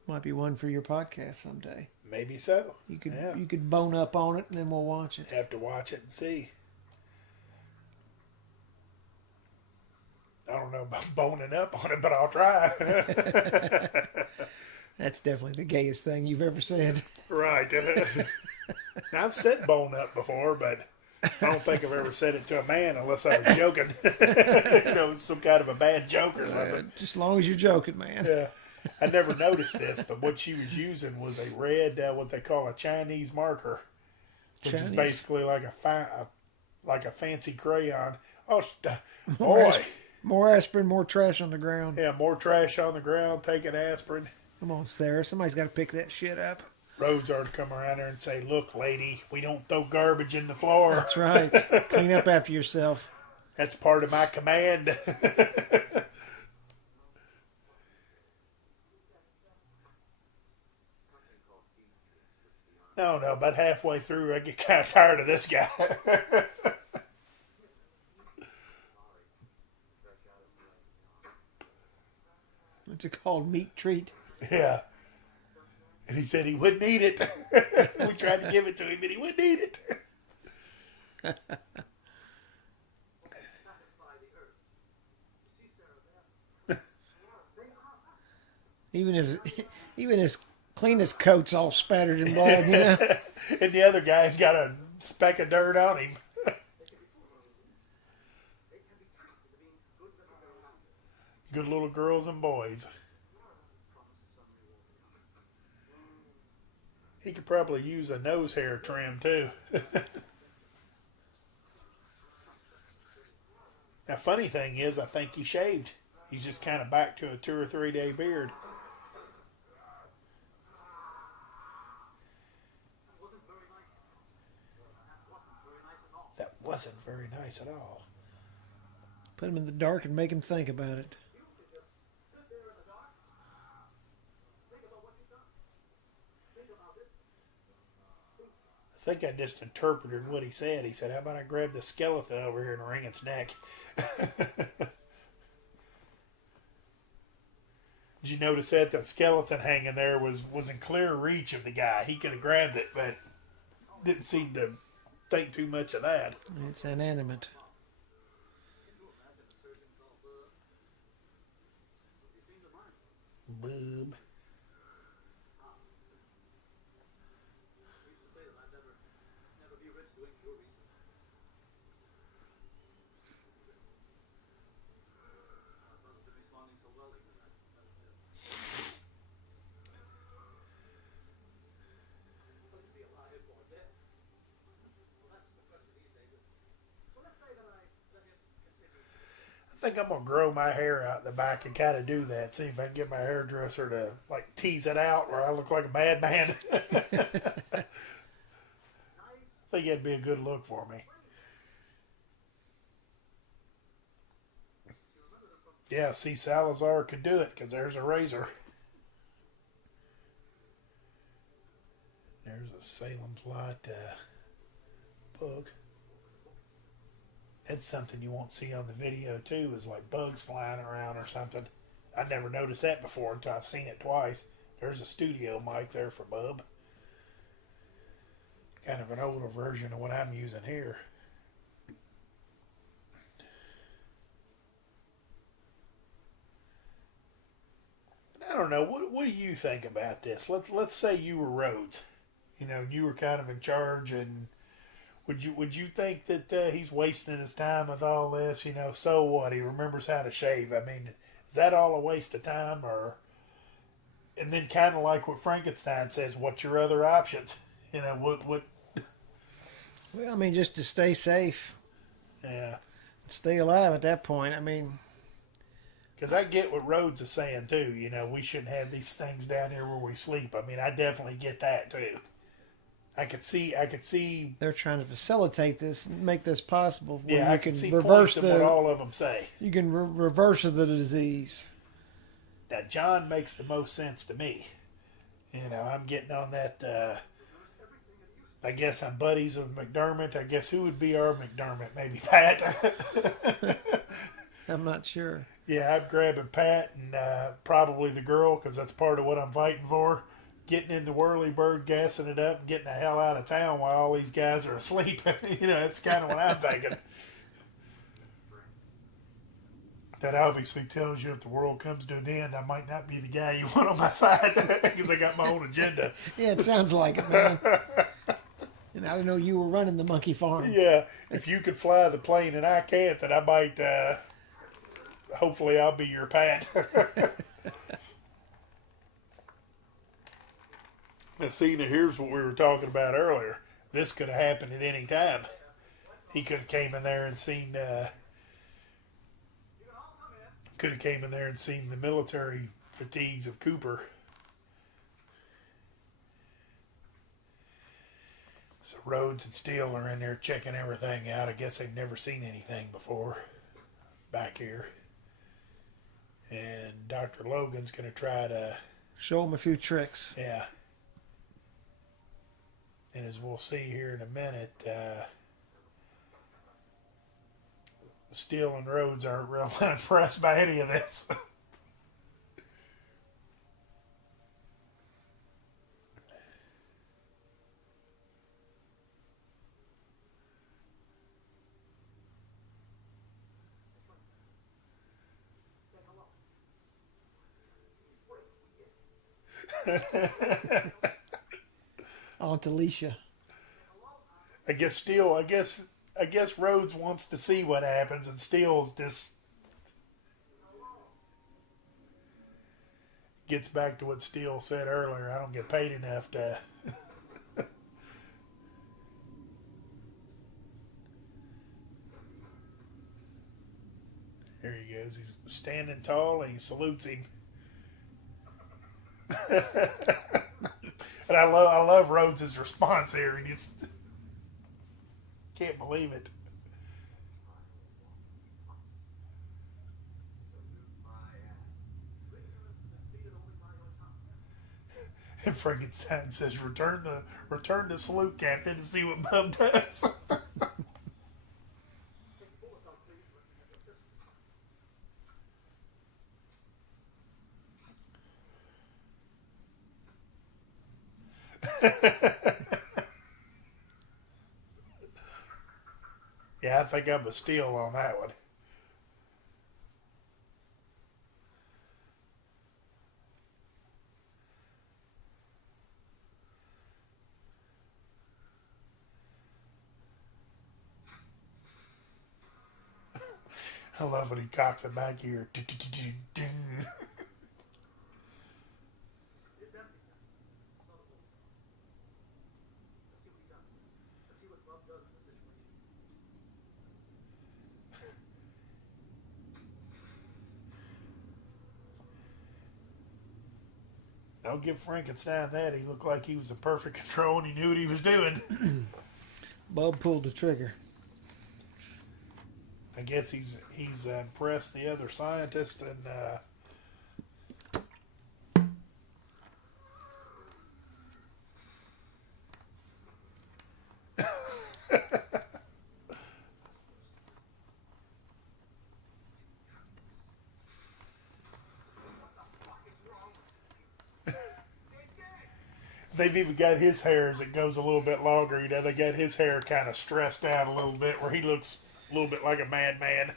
Might be one for your podcast someday. Maybe so. You could Yeah. you could bone up on it, and then we'll watch it. Have to watch it and see. I don't know about boning up on it, but I'll try. That's definitely the gayest thing you've ever said. Right. Now, I've said bone up before, but I don't think I've ever said it to a man unless I was joking. You know, some kind of a bad joke or something. Just as long as you're joking, man. Yeah. I never noticed this, but what she was using was a red, what they call a Chinese marker, which is basically like a fancy crayon. Oh, boy. More aspirin, more trash on the ground. Yeah, more trash on the ground, taking aspirin. Come on, Sarah. Somebody's got to pick that shit up. Rhodes ought to come around there and say, "Look, lady, we don't throw garbage in the floor. That's right. Clean up after yourself." That's part of my command." No, about halfway through, I get kind of tired of this guy. What's it called? Meat treat. Yeah. And he said he wouldn't eat it. We tried to give it to him, but he wouldn't eat it. Even his cleanest coat's all spattered in blood, you know. And the other guy got a speck of dirt on him. Good little girls and boys. He could probably use a nose hair trim too. Now, funny thing is, I think he shaved. He's just kind of back to a 2 or 3 day beard. That wasn't very nice at all. Put him in the dark and make him think about it. I think I just interpreted what he said. He said, "How about I grab the skeleton over here and wring its neck?" Did you notice that the skeleton hanging there was in clear reach of the guy? He could have grabbed it, but didn't seem to think too much of that. It's inanimate. Boob. I think I'm gonna grow my hair out the back and kind of do that. See if I can get my hairdresser to like tease it out where I look like a madman. I think that'd be a good look for me. Yeah, see, Salazar could do it because there's a razor. There's a Salem's Lot bug. That's something you won't see on the video too, is like bugs flying around or something. I never noticed that before until I've seen it twice. There's a studio mic there for Bub. Kind of an older version of what I'm using here. I don't know. What do you think about this? Let's say you were Rhodes. You know, you were kind of in charge, and would you think that he's wasting his time with all this? You know, so what? He remembers how to shave. I mean, is that all a waste of time? Or, and then kind of like what Frankenstein says, what's your other options? You know, what? Well, I mean, just to stay safe. Yeah. Stay alive at that point. I mean, Because I get what Rhodes is saying too. You know, we shouldn't have these things down here where we sleep. I mean, I definitely get that too. I could see. They're trying to facilitate this and make this possible. Where Yeah, you I can can see reverse points in what the all of them say. you can reverse the disease. Now, John makes the most sense to me. You know, I'm getting on that. I guess I'm buddies with McDermott. I guess who would be our McDermott? Maybe Pat. I'm not sure. Yeah, I'm grabbing Pat and probably the girl because that's part of what I'm fighting for. Getting in the Whirlybird, gassing it up, and getting the hell out of town while all these guys are asleep. You know, that's kind of what I'm thinking. That obviously tells you if the world comes to an end, I might not be the guy you want on my side because I got my own agenda. Yeah, it sounds like it, man. And I didn't know you were running the monkey farm. Yeah, if you could fly the plane and I can't, then I might. Hopefully, I'll be your Pat. Now, see, now here's what we were talking about earlier. This could have happened at any time. He could have came in there and seen. Could have came in there and seen the military fatigues of Cooper. So Rhodes and Steele are in there checking everything out. I guess they've never seen anything before back here. And Dr. Logan's going to try to... Show them a few tricks. Yeah. And as we'll see here in a minute, Steele and Rhodes aren't real impressed by any of this. Aunt Alicia. I guess Rhodes wants to see what happens, and Steele's just gets back to what Steele said earlier. I don't get paid enough to. Here he goes. He's standing tall, and he salutes him. And I love Rhodes' response here. He just can't believe it. And Frankenstein says, return the salute, Captain, and see what Bub does. Yeah, I think I'm a Steele on that one. I love when he cocks it back here. I'll give Frankenstein that. He looked like he was in perfect control and he knew what he was doing. Bub pulled the trigger. I guess he's impressed the other scientist and they've even got his hair as it goes a little bit longer. You know, they got his hair kind of stressed out a little bit where he looks a little bit like a madman. I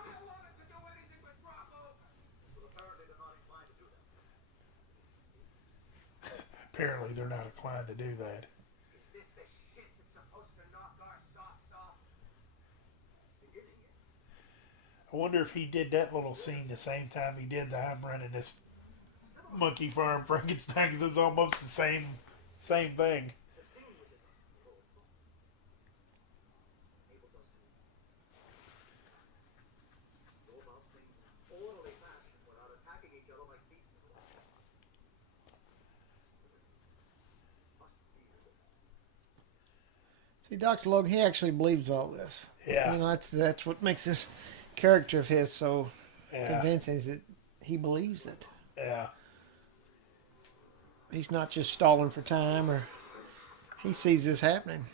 don't want us to do anything with Bravo. Apparently they're not inclined to do that. Is this the shit that's supposed to knock our socks off? I wonder if he did that little scene the same time he did the I'm running this monkey farm Frankenstein, because it was almost the same thing. See, Dr. Logan, he actually believes all this. Yeah. You know, that's what makes this character of his so Yeah. convincing, is that he believes it. Yeah. He's not just stalling for time, or he sees this happening.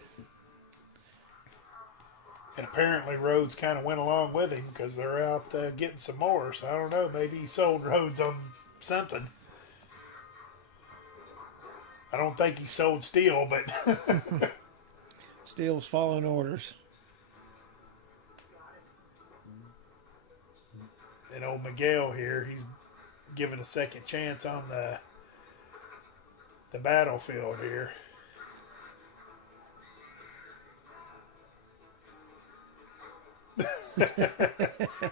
And apparently Rhodes kind of went along with him because they're out getting some more. So I don't know. Maybe he sold Rhodes on something. I don't think he sold Steel, but Steele's following orders. and old Miguel here, he's given a second chance on the battlefield here.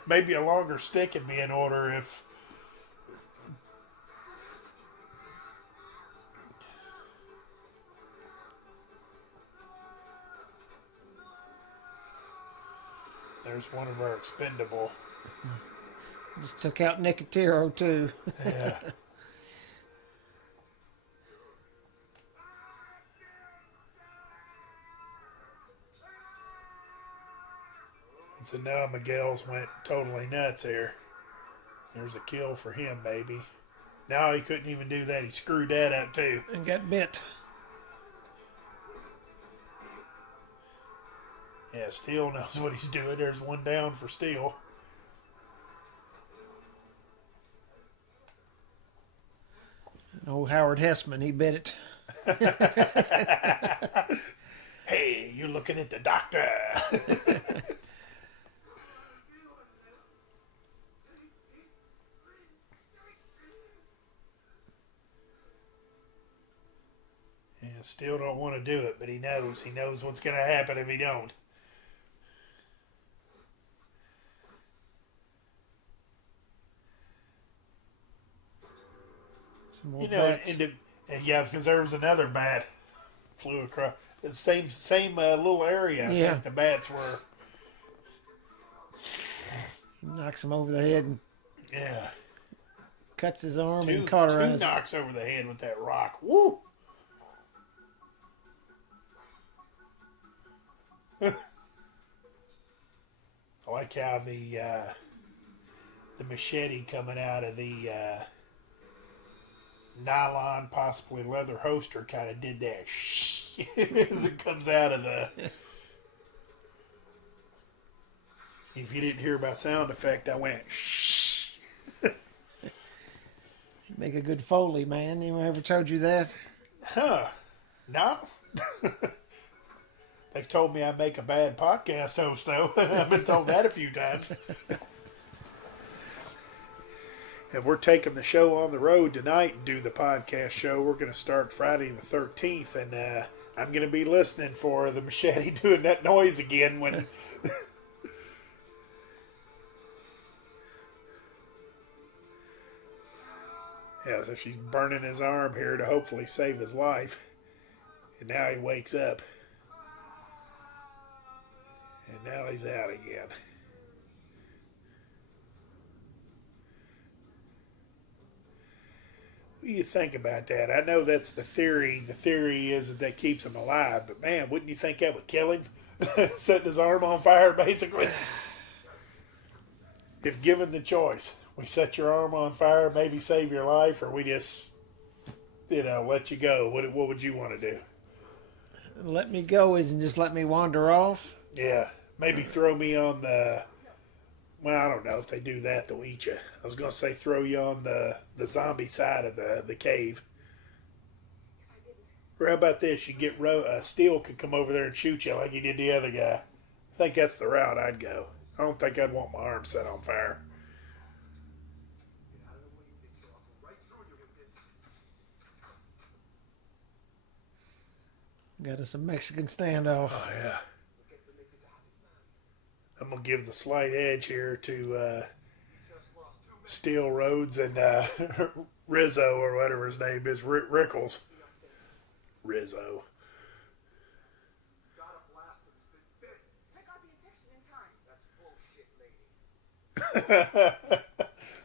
Maybe a longer stick would be in order if. There's one of our expendable. Just took out Nicotero, too. Yeah. And so now Miguel's went totally nuts here. There's a kill for him, baby. Now he couldn't even do that. He screwed that up too. And got bit. Yeah, Steel knows what he's doing. There's one down for Steel. And old Howard Hessman, he bit it. Hey, you're looking at the doctor. Yeah, Steel don't want to do it, but he knows. He knows what's going to happen if he don't. Some more You know, bats. and yeah, because there was another bat flew across the same little area. I Yeah. think the bats were. Knocks him over the head and Yeah, cuts his arm two and cauterizes. knocks over the head with that rock. Woo! I like how the machete coming out of the nylon, possibly leather holster, kind of did that as it comes out of the. If you didn't hear my sound effect, I went shh. Make a good Foley, man. Anyone ever told you that? Huh? No. They've told me I make a bad podcast host, though. I've been told that a few times. And we're taking the show on the road tonight and do the podcast show. We're going to start Friday the 13th, and I'm going to be listening for the machete doing that noise again when. Yeah, so she's burning his arm here to hopefully save his life. And now he wakes up. And now he's out again. What do you think about that? I know that's the theory. The theory is that keeps him alive. But man, wouldn't you think that would kill him? Setting his arm on fire, basically. If given the choice, we set your arm on fire, maybe save your life, or we just, let you go. What would you want to do? Let me go isn't just let me wander off. Yeah, maybe throw me on the. Well, I don't know if they do that. They'll eat you. I was gonna say throw you on the zombie side of the cave. Or how about this? You get Steel could come over there and shoot you like he did the other guy. I think that's the route I'd go. I don't think I'd want my arm set on fire. Got us a Mexican standoff. Oh yeah. I'm gonna give the slight edge here to Steel Rhodes and Rizzo or whatever his name is, Rickles. Rizzo. Took out the infection in time.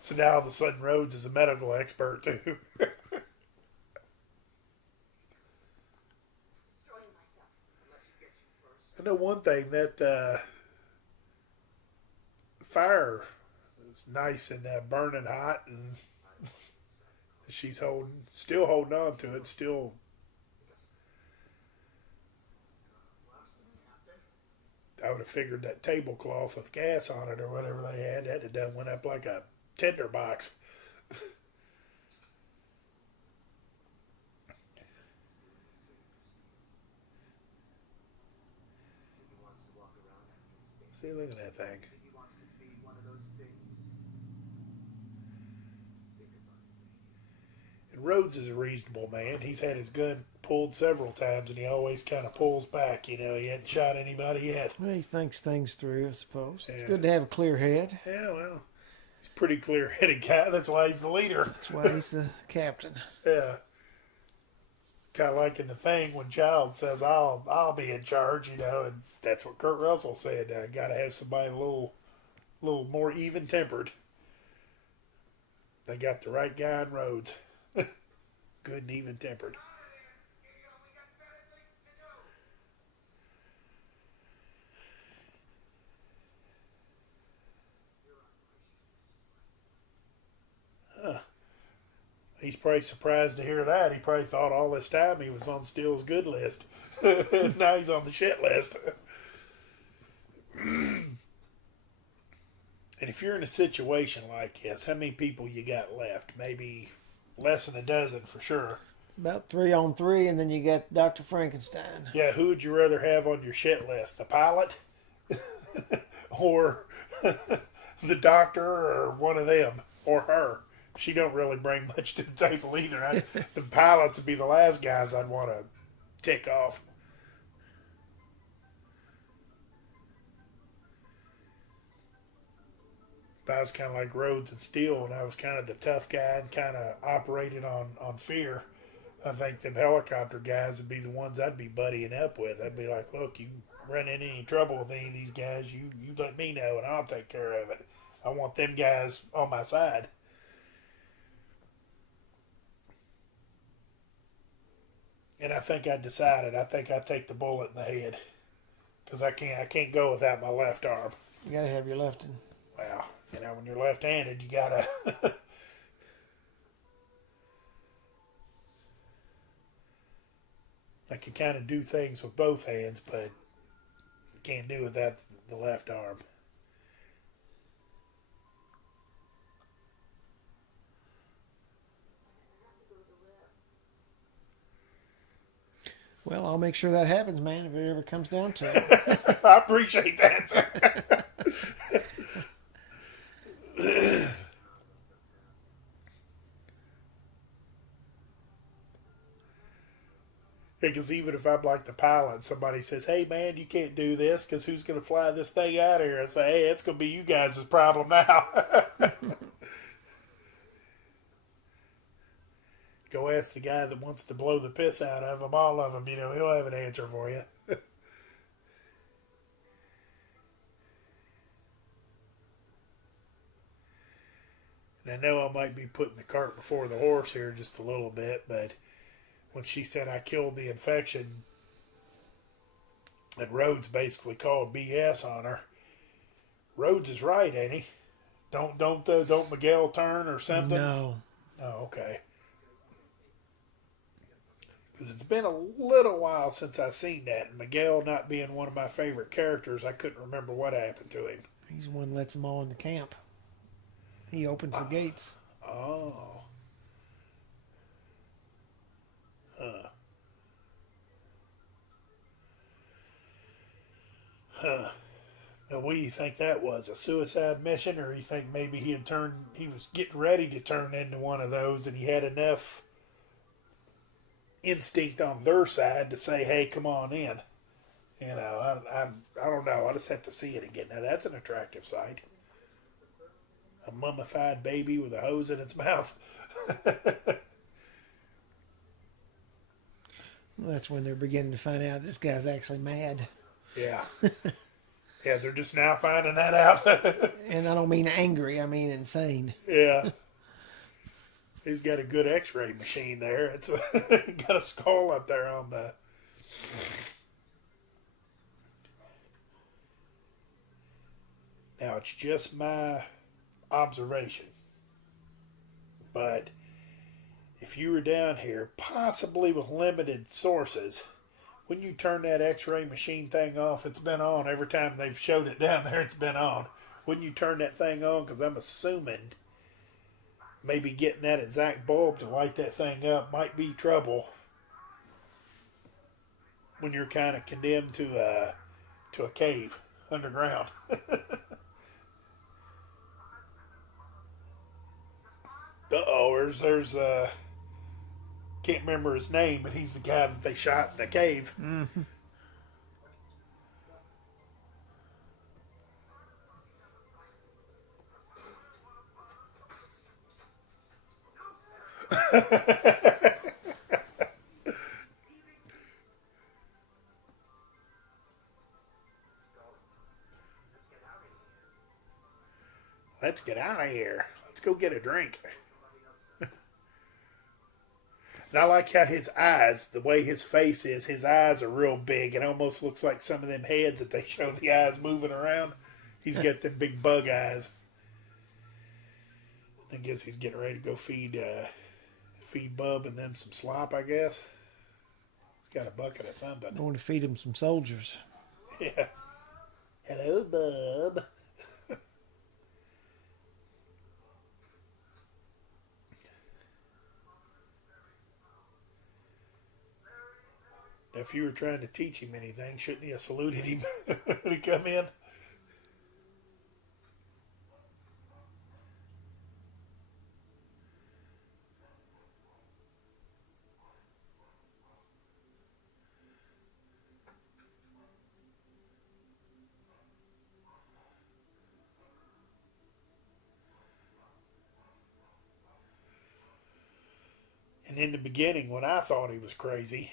So now all of a sudden Rhodes is a medical expert too. Destroying myself. Unless he gets you I know one thing that fire is nice and burning hot, and she's still holding on to it. Still, I would have figured that tablecloth with gas on it or whatever they had, that had done went up like a tinder box. See, look at that thing. And Rhodes is a reasonable man. He's had his gun pulled several times, and he always kind of pulls back. You know, he hadn't shot anybody yet. Well, he thinks things through, I suppose. It's Yeah. good to have a clear head. Yeah, well, he's a pretty clear-headed guy. That's why he's the leader. That's why he's the captain. Yeah. Kind of like in The Thing when Child says, I'll be in charge, you know, and that's what Kurt Russell said. I got to have somebody a little more even-tempered. They got the right guy in Rhodes. Good and even-tempered. Huh. He's probably surprised to hear that. He probably thought all this time he was on Steele's good list. Now he's on the shit list. And if you're in a situation like this, how many people you got left? Maybe less than a dozen for sure. About 3 on 3, and then you got Dr. Frankenstein. Yeah, who would you rather have on your shit list? The pilot? Or the doctor, or one of them? Or her? She don't really bring much to the table either. The pilots would be the last guys I'd want to tick off. But I was kind of like Rhodes and Steele, and I was kind of the tough guy and kind of operated on fear. I think them helicopter guys would be the ones I'd be buddying up with. I'd be like, look, you run into any trouble with any of these guys, you let me know and I'll take care of it. I want them guys on my side. And I think I decided. I think I take the bullet in the head, because I can't go without my left arm. You gotta have your left hand. Well, you know, when you're left-handed, you gotta. I can kind of do things with both hands, but can't do without the left arm. Well, I'll make sure that happens, man, if it ever comes down to it. I appreciate that. Because even if I'm like the pilot, somebody says, hey, man, you can't do this because who's going to fly this thing out of here? I say, hey, it's going to be you guys' problem now. Go ask the guy that wants to blow the piss out of them, all of them. You know, he'll have an answer for you. And I know I might be putting the cart before the horse here just a little bit, but when she said I killed the infection, and Rhodes basically called BS on her. Rhodes is right, ain't he? Don't Miguel turn or something? No. Oh, okay. Because it's been a little while since I've seen that. And Miguel not being one of my favorite characters, I couldn't remember what happened to him. He's the one that lets them all in the camp. He opens the gates. Oh. Huh. Huh. Now, what do you think that was? A suicide mission? Or you think maybe he was getting ready to turn into one of those and he had enough instinct on their side to say, hey, come on in. You know, I don't know. I just have to see it again. Now, that's an attractive sight. A mummified baby with a hose in its mouth. Well, that's when they're beginning to find out this guy's actually mad. Yeah. Yeah, they're just now finding that out. And I don't mean angry, I mean insane. Yeah. He's got a good x-ray machine there. It's got a skull up there on the... it's just my observation, but if you were down here, possibly with limited sources, when you turn that x-ray machine thing off, it's been on every time they've showed it down there, it's been on. When you turn that thing on, because I'm assuming maybe getting that exact bulb to light that thing up might be trouble when you're kind of condemned to a cave underground. There's can't remember his name, but he's the guy that they shot in the cave. Mm-hmm. Let's get out of here. Let's go get a drink. And I like how his eyes, the way his face is, his eyes are real big. It almost looks like some of them heads that they show the eyes moving around. He's got them big bug eyes. I guess he's getting ready to go feed Bub and them some slop, I guess. He's got a bucket of something. I want to feed him some soldiers. Yeah. Hello, Bub. If you were trying to teach him anything, shouldn't he have saluted him when he come in? And in the beginning, when I thought he was crazy,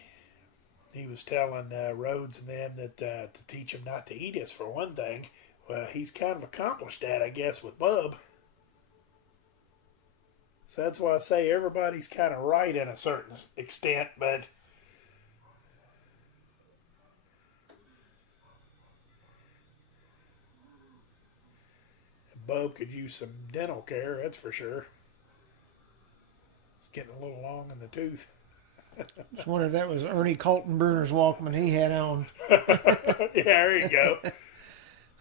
he was telling Rhodes and them that to teach him not to eat us, for one thing. Well, he's kind of accomplished that, I guess, with Bub. So that's why I say everybody's kind of right in a certain extent, but Bub could use some dental care, that's for sure. It's getting a little long in the tooth. Just wonder if that was Ernie Kaltenbrunner's Walkman he had on. Yeah, there you go.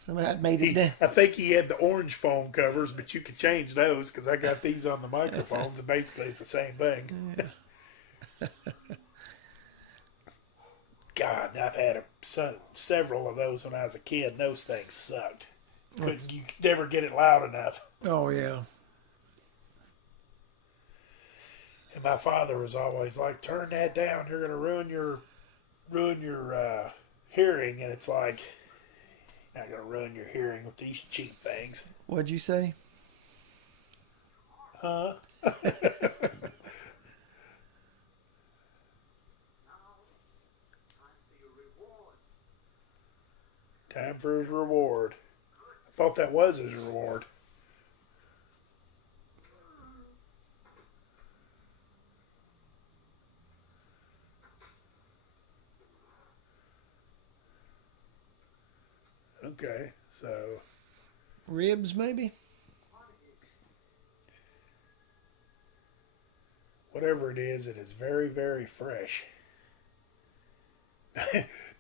Somebody had made it down. I think he had the orange foam covers, but you can change those because I got these on the microphones, and basically it's the same thing. Yeah. God, I've had several of those when I was a kid, and those things sucked. You could never get it loud enough. Oh, yeah. And my father was always like, "Turn that down. You're going to ruin your hearing." And it's like, you're not going to ruin your hearing with these cheap things. What'd you say? Huh? Time for his reward. I thought that was his reward. Okay, so Ribs, maybe? whatever it is very, very fresh.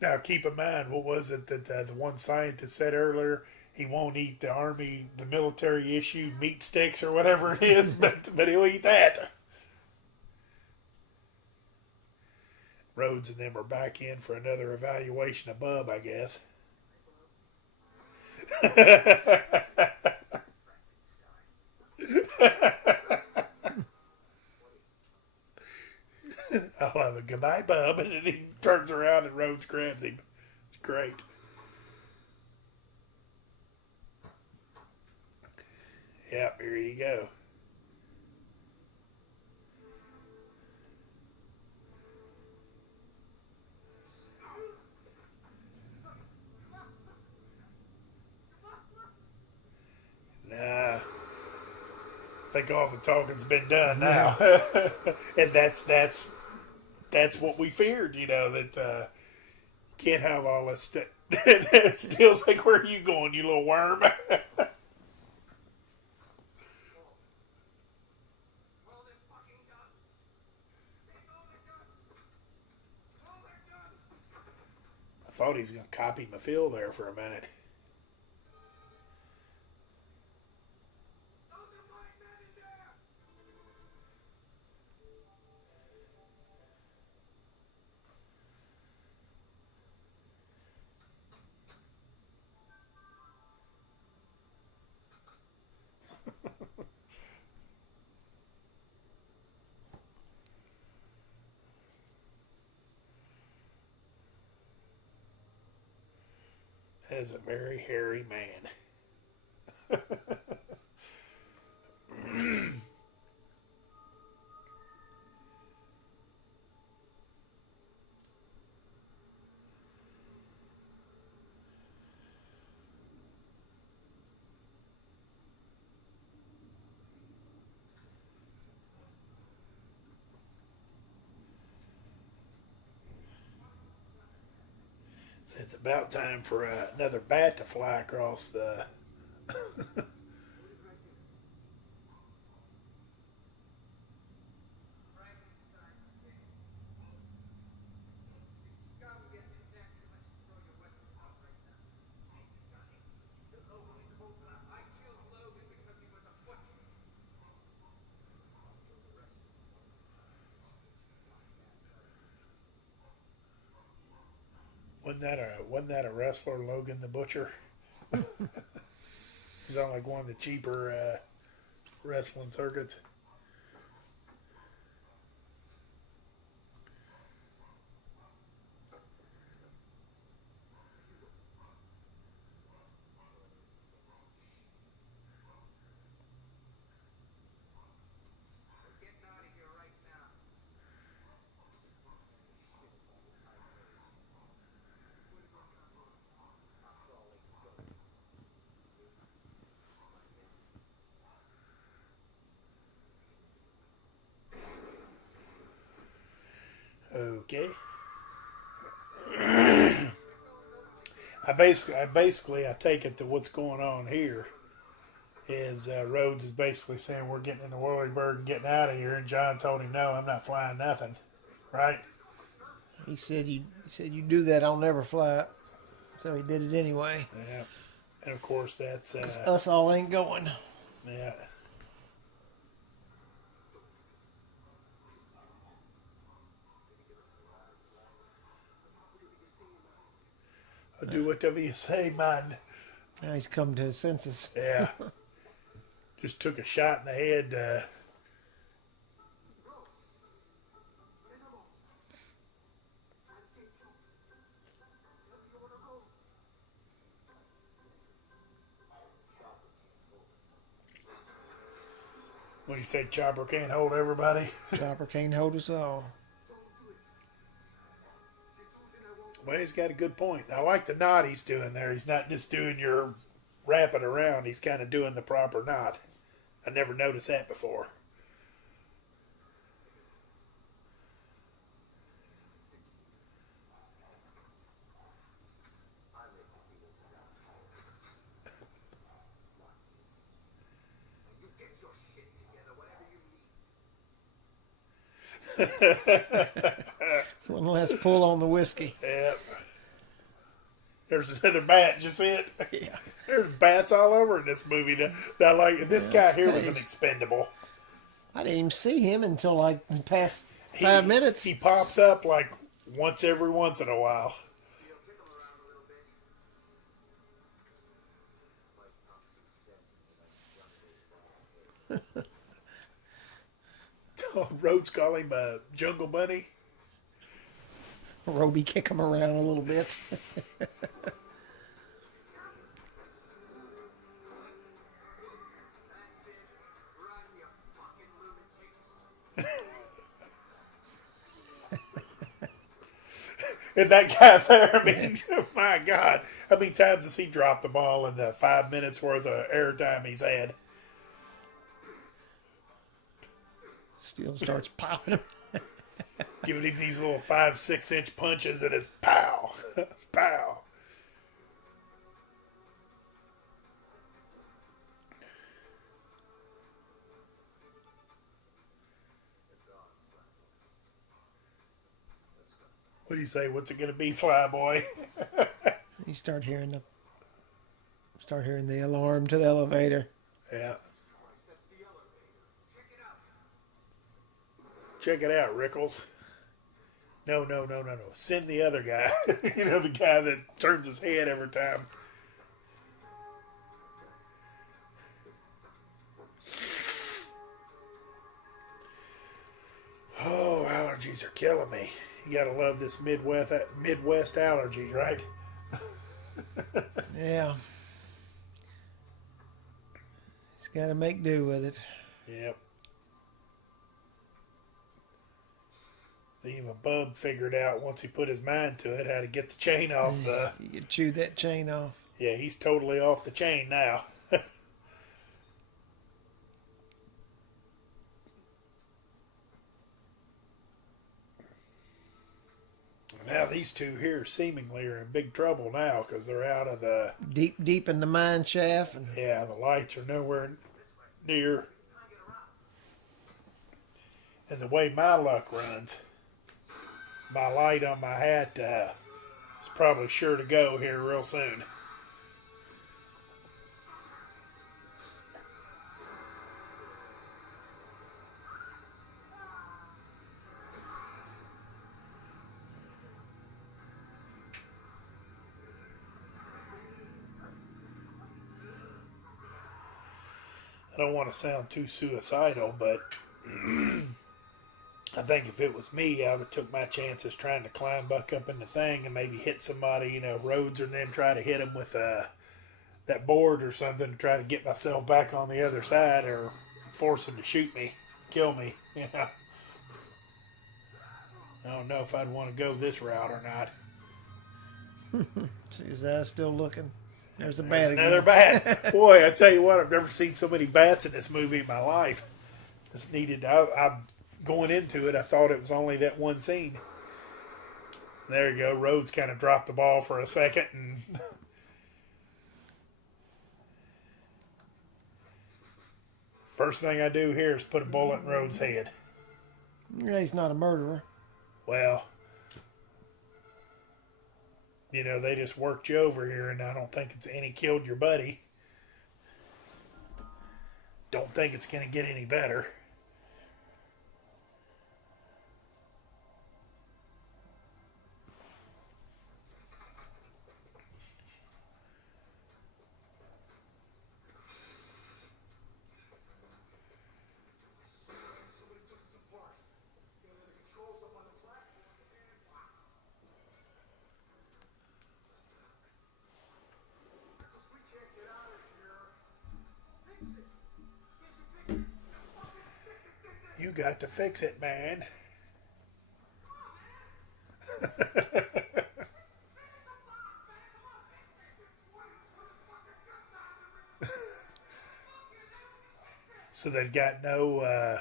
Now, keep in mind, what was it that the one scientist said earlier? He won't eat the military issued meat sticks or whatever it is, but he'll eat that. Rhodes and them are back in for another evaluation of Bub, I guess. I'll have a goodbye, Bub, and then he turns around and Rhodes grabs him. It's great. Yep, here you go. Nah, I think all the talking's been done now, and that's what we feared. You know that can't have all this stuff. It feels like, where are you going, you little worm? thought he was going to copy my feel there for a minute. That is a very hairy man. So it's about time for another bat to fly across the. Wasn't that a wrestler, Logan the Butcher? He's on like one of the cheaper wrestling circuits. Okay. I take it that what's going on here is Rhodes is basically saying we're getting in the Whirlybird and getting out of here, and John told him no, I'm not flying nothing, right? He said you do that, I'll never fly it. So he did it anyway. Yeah, and of course that's 'cause us all ain't going. yeah. I'll do whatever you say, man. Now he's come to his senses. Yeah. Just took a shot in the head. When you say Chopper can't hold everybody. Chopper can't hold us all. Well, he's got a good point. I like the knot he's doing there. He's not just doing your wrap it around. He's kind of doing the proper knot. I never noticed that before. One last pull on the whiskey. Yep. There's another bat. You see it? Yeah. There's bats all over in this movie. Now, like this guy here was an expendable. I didn't even see him until like the past 5 minutes. He pops up like once in a while. Rhodes call him a jungle bunny. Roby kick him around a little bit. And that guy there, I mean, my God. How many times has he dropped the ball in the 5 minutes worth of airtime he's had? Steel starts popping him. Giving him these little 5-6 inch punches, and it's pow, pow. What do you say? What's it going to be, Flyboy? You start hearing the alarm to the elevator. Yeah. Check it out, Rickles. No. Send the other guy. You know, the guy that turns his head every time. Oh, allergies are killing me. You gotta love this Midwest allergies, right? Yeah. He's got to make do with it. Yep. See, even Bub figured out once he put his mind to it how to get the chain off the... You can chew that chain off. Yeah, he's totally off the chain now. Now these two here seemingly are in big trouble now because they're out of the... Deep in the mine shaft. And Yeah, the lights are nowhere near. And the way my luck runs, my light on my hat is probably sure to go here real soon. I don't want to sound too suicidal, but I think if it was me, I would have took my chances trying to climb back up in the thing and maybe hit somebody, you know, Rhodes, and then try to hit them with that board or something to try to get myself back on the other side or force them to shoot me, kill me. Yeah. I don't know if I'd want to go this route or not. see his eyes still looking. There's a There's bat another again. bat. Boy, I tell you what, I've never seen so many bats in this movie in my life. Just needed. I'm going into it. I thought it was only that one scene. There you go. Rhodes kind of dropped the ball for a second, and first thing I do here is put a bullet in Rhodes' head. Yeah, he's not a murderer. Well, you know, they just worked you over here, and I don't think it's any killed your buddy. Don't think it's going to get any better. You got to fix it, man. So they've got no,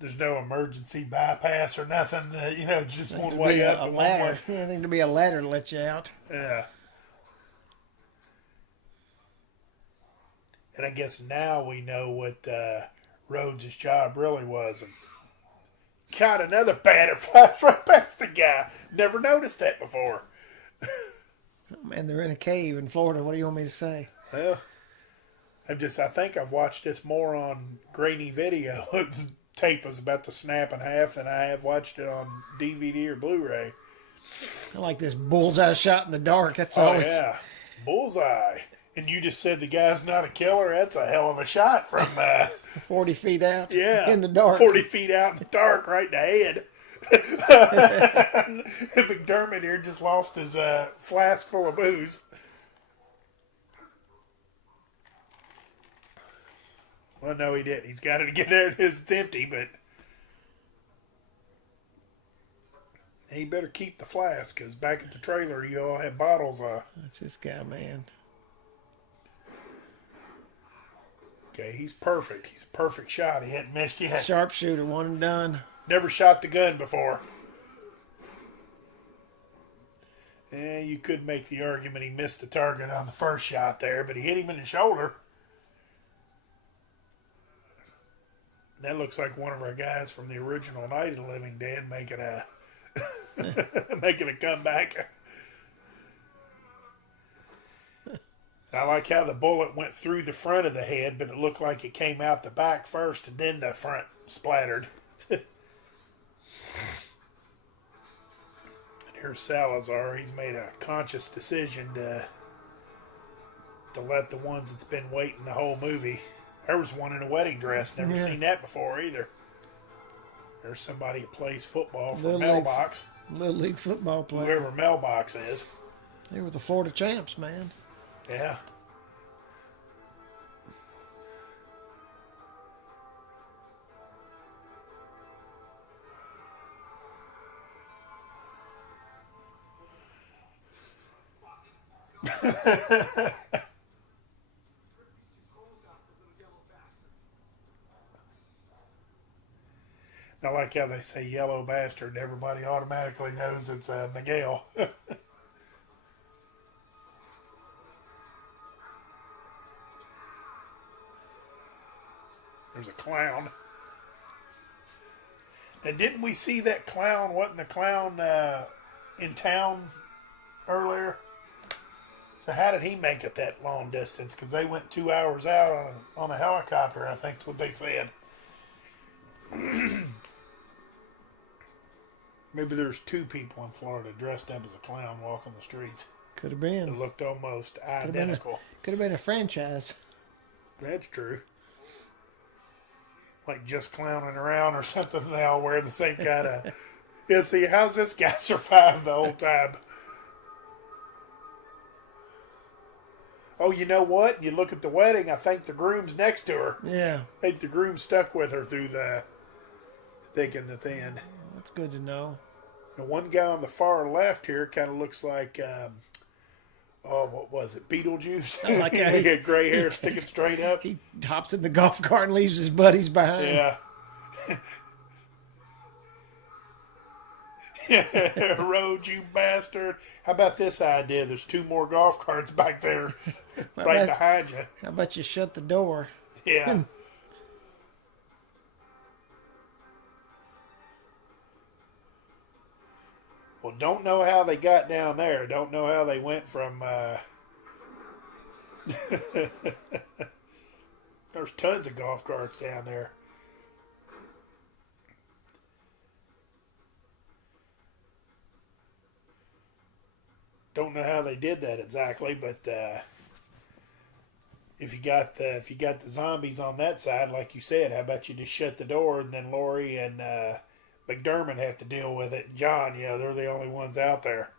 there's no emergency bypass or nothing. You know, just There's one to way be up a and one ladder. way. Yeah, I think to be a ladder to let you out. Yeah. And I guess now we know what Rhodes' job really was. And God, another batter flies right past the guy. Never noticed that before. Oh, man, they're in a cave in Florida. What do you want me to say? Well, I think I've watched this more on grainy video. Tape was about to snap in half than I have watched it on DVD or Blu-ray. I like this bullseye shot in the dark. That's Oh, always yeah. Bullseye. And you just said the guy's not a killer. That's a hell of a shot from 40 feet out yeah, in the dark. 40 feet out in the dark, right in the head. McDermott here just lost his flask full of booze. Well, no, he didn't. He's got it to get there. It's empty, but he better keep the flask, because back at the trailer, you all had bottles of. That's this guy, man. Okay, he's perfect. He's a perfect shot. He hadn't missed yet. Sharpshooter, one and done. Never shot the gun before. You could make the argument he missed the target on the first shot there, but he hit him in the shoulder. That looks like one of our guys from the original Night of the Living Dead making a making a comeback. I like how the bullet went through the front of the head, but it looked like it came out the back first and then the front splattered. And here's Salazar. He's made a conscious decision to let the ones that's been waiting the whole movie. There was one in a wedding dress. Never seen that before either. There's somebody that plays football for Mailbox. Little League football player. Whoever Mailbox is. They were the Florida champs, man. Yeah. I like how they say yellow bastard. Everybody automatically knows it's Miguel. There's a clown. And didn't we see that clown? Wasn't the clown in town earlier? So how did he make it that long distance? Because they went 2 hours out on a helicopter, I think is what they said. Maybe there's two people in Florida dressed up as a clown walking the streets. Could have been. It looked almost identical. Could have been a franchise. That's true. Like just clowning around or something. They all wear the same kind of... Yeah, see, how's this guy survive the whole time? Oh, you know what? You look at the wedding, I think the groom's next to her. Yeah. I think the groom stuck with her through the thick and the thin. That's good to know. The one guy on the far left here kind of looks like, what was it, Beetlejuice? I like how he had gray hair sticking straight up. He hops in the golf cart and leaves his buddies behind. Yeah. Road, you bastard. How about this idea? There's two more golf carts back there right behind you. How about you shut the door? Yeah. Well, don't know how they got down there. Don't know how they went from... There's tons of golf carts down there. Don't know how they did that exactly, but if you got the zombies on that side, like you said, how about you just shut the door and then Laurie and McDermott have to deal with it. And John, they're the only ones out there.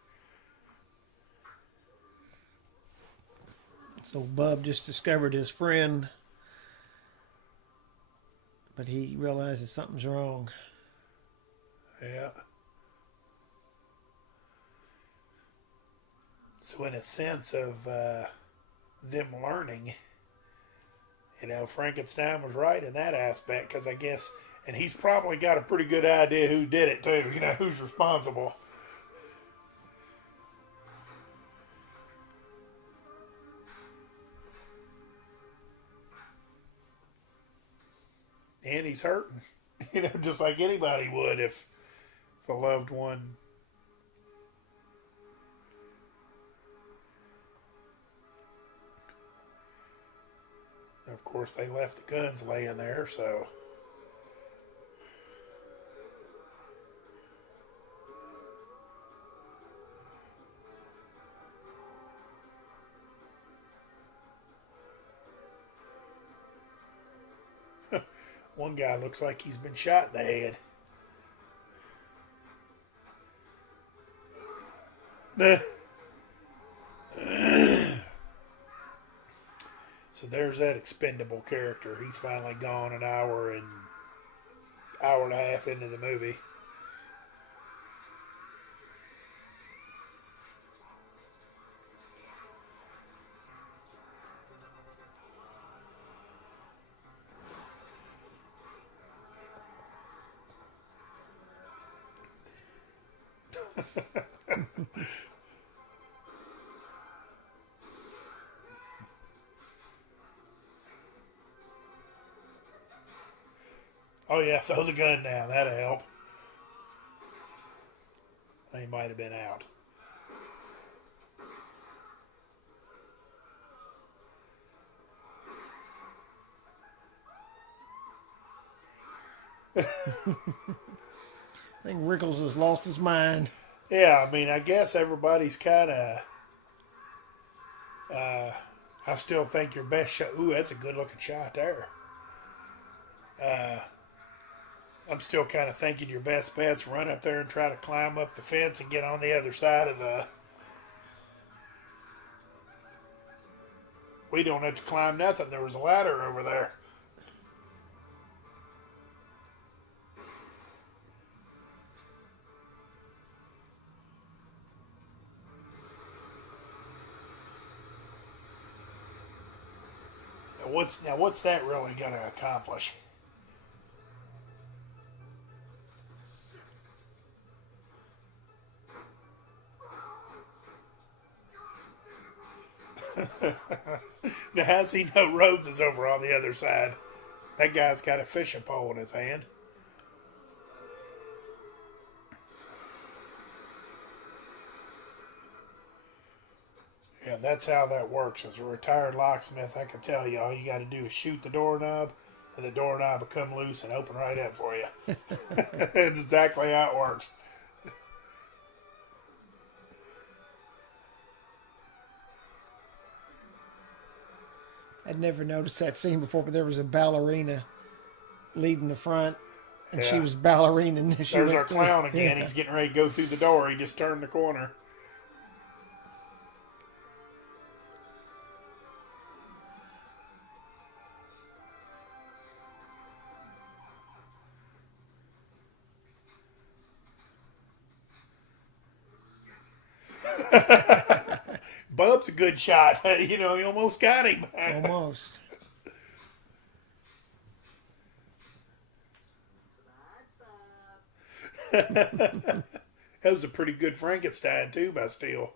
So Bub just discovered his friend, but he realizes something's wrong. Yeah. So in a sense of them learning, Frankenstein was right in that aspect, because I guess, and he's probably got a pretty good idea who did it too, who's responsible. And he's hurting, just like anybody would if a loved one. Of course, they left the guns laying there, so. One guy looks like he's been shot in the head. So there's that expendable character. He's finally gone an hour and a half into the movie. Oh yeah, throw the gun down. That'll help. They might have been out. I think Rickles has lost his mind. Yeah, I mean, I guess everybody's kind of. I still think your best shot. Ooh, that's a good looking shot there. I'm still kind of thinking your best bet's run up there and try to climb up the fence and get on the other side of the. We don't have to climb nothing. There was a ladder over there. What's that really going to accomplish? Now, how's he know Rhodes is over on the other side? That guy's got a fishing pole in his hand. Yeah, that's how that works. As a retired locksmith, I can tell you all you got to do is shoot the doorknob, and the doorknob will come loose and open right up for you. That's exactly how it works. I'd never noticed that scene before, but there was a ballerina leading the front, and she Yeah. was ballerina. And she There's went our clown again. Yeah. He's getting ready to go through the door. He just turned the corner. Bub's a good shot. You know, he almost got him. Almost. That was a pretty good Frankenstein, too, by Steele.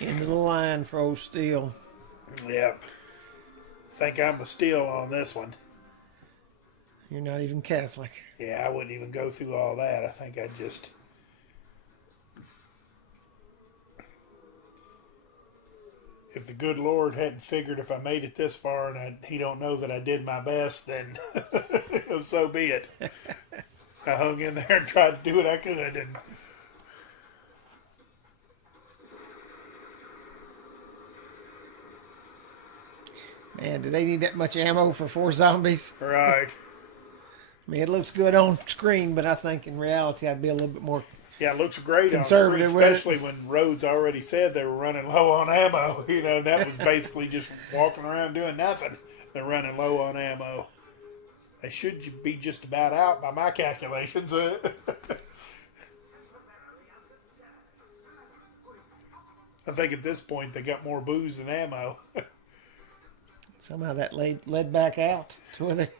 Into the line for old Steele. Yep. Think I'm a Steele on this one. You're not even Catholic. Yeah, I wouldn't even go through all that. I think I'd just... If the good Lord hadn't figured if I made it this far and he don't know that I did my best, then so be it. I hung in there and tried to do what I could, and Man, do they need that much ammo for 4 zombies? right. I mean, it looks good on screen, but I think in reality I'd be a little bit more... Yeah, it looks great Conservative on with screen, it. especially when Rhodes already said they were running low on ammo. You know, that was basically just walking around doing nothing. They're running low on ammo. They should be just about out by my calculations. I think at this point they got more booze than ammo. Somehow that led back out to where they...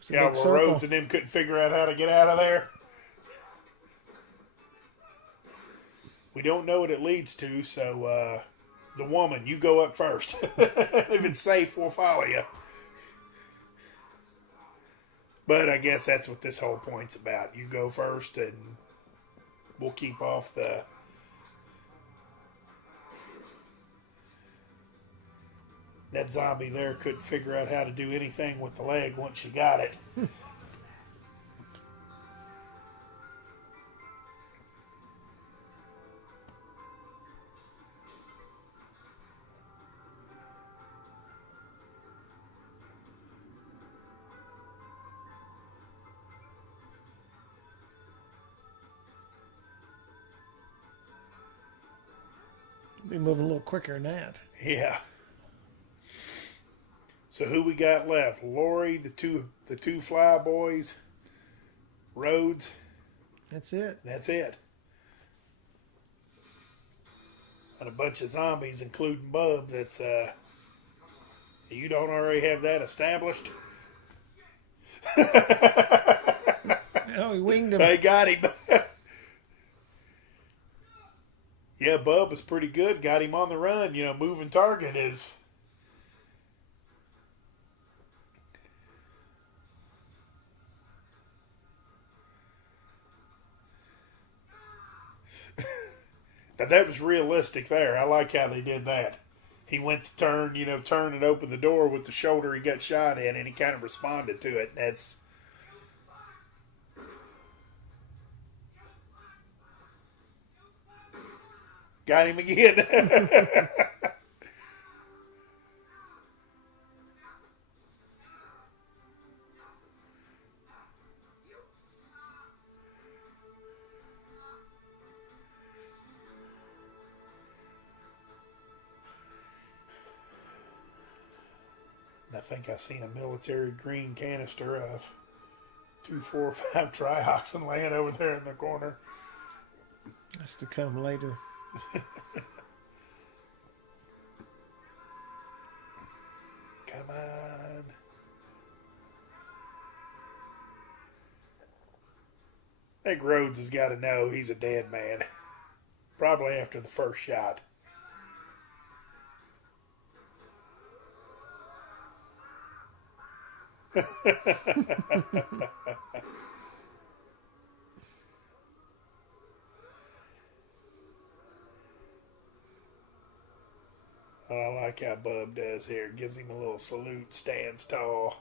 It's a Yeah, big well, circle. Rhodes and them couldn't figure out how to get out of there. We don't know what it leads to, so the woman, you go up first. If it's safe, we'll follow you. But I guess that's what this whole point's about. You go first, and we'll keep off the... That zombie there couldn't figure out how to do anything with the leg once she got it. Be moving a little quicker than that. Yeah. So who we got left? Lori, the two fly boys, Rhodes. That's it. That's it. and a bunch of zombies, including Bub. That's you don't already have that established. Oh, he winged him. They got him. Yeah, Bub was pretty good. Got him on the run. You know, moving target is. Now that was realistic there. I like how they did that. He went to turn and open the door with the shoulder he got shot in, and he kind of responded to it. That's. Got him again. I think I seen a military green canister of 2,4,5 trioxin laying over there in the corner. That's to come later. Come on. I think Rhodes has got to know he's a dead man. Probably after the first shot. I like how Bub does here. Gives him a little salute, stands tall.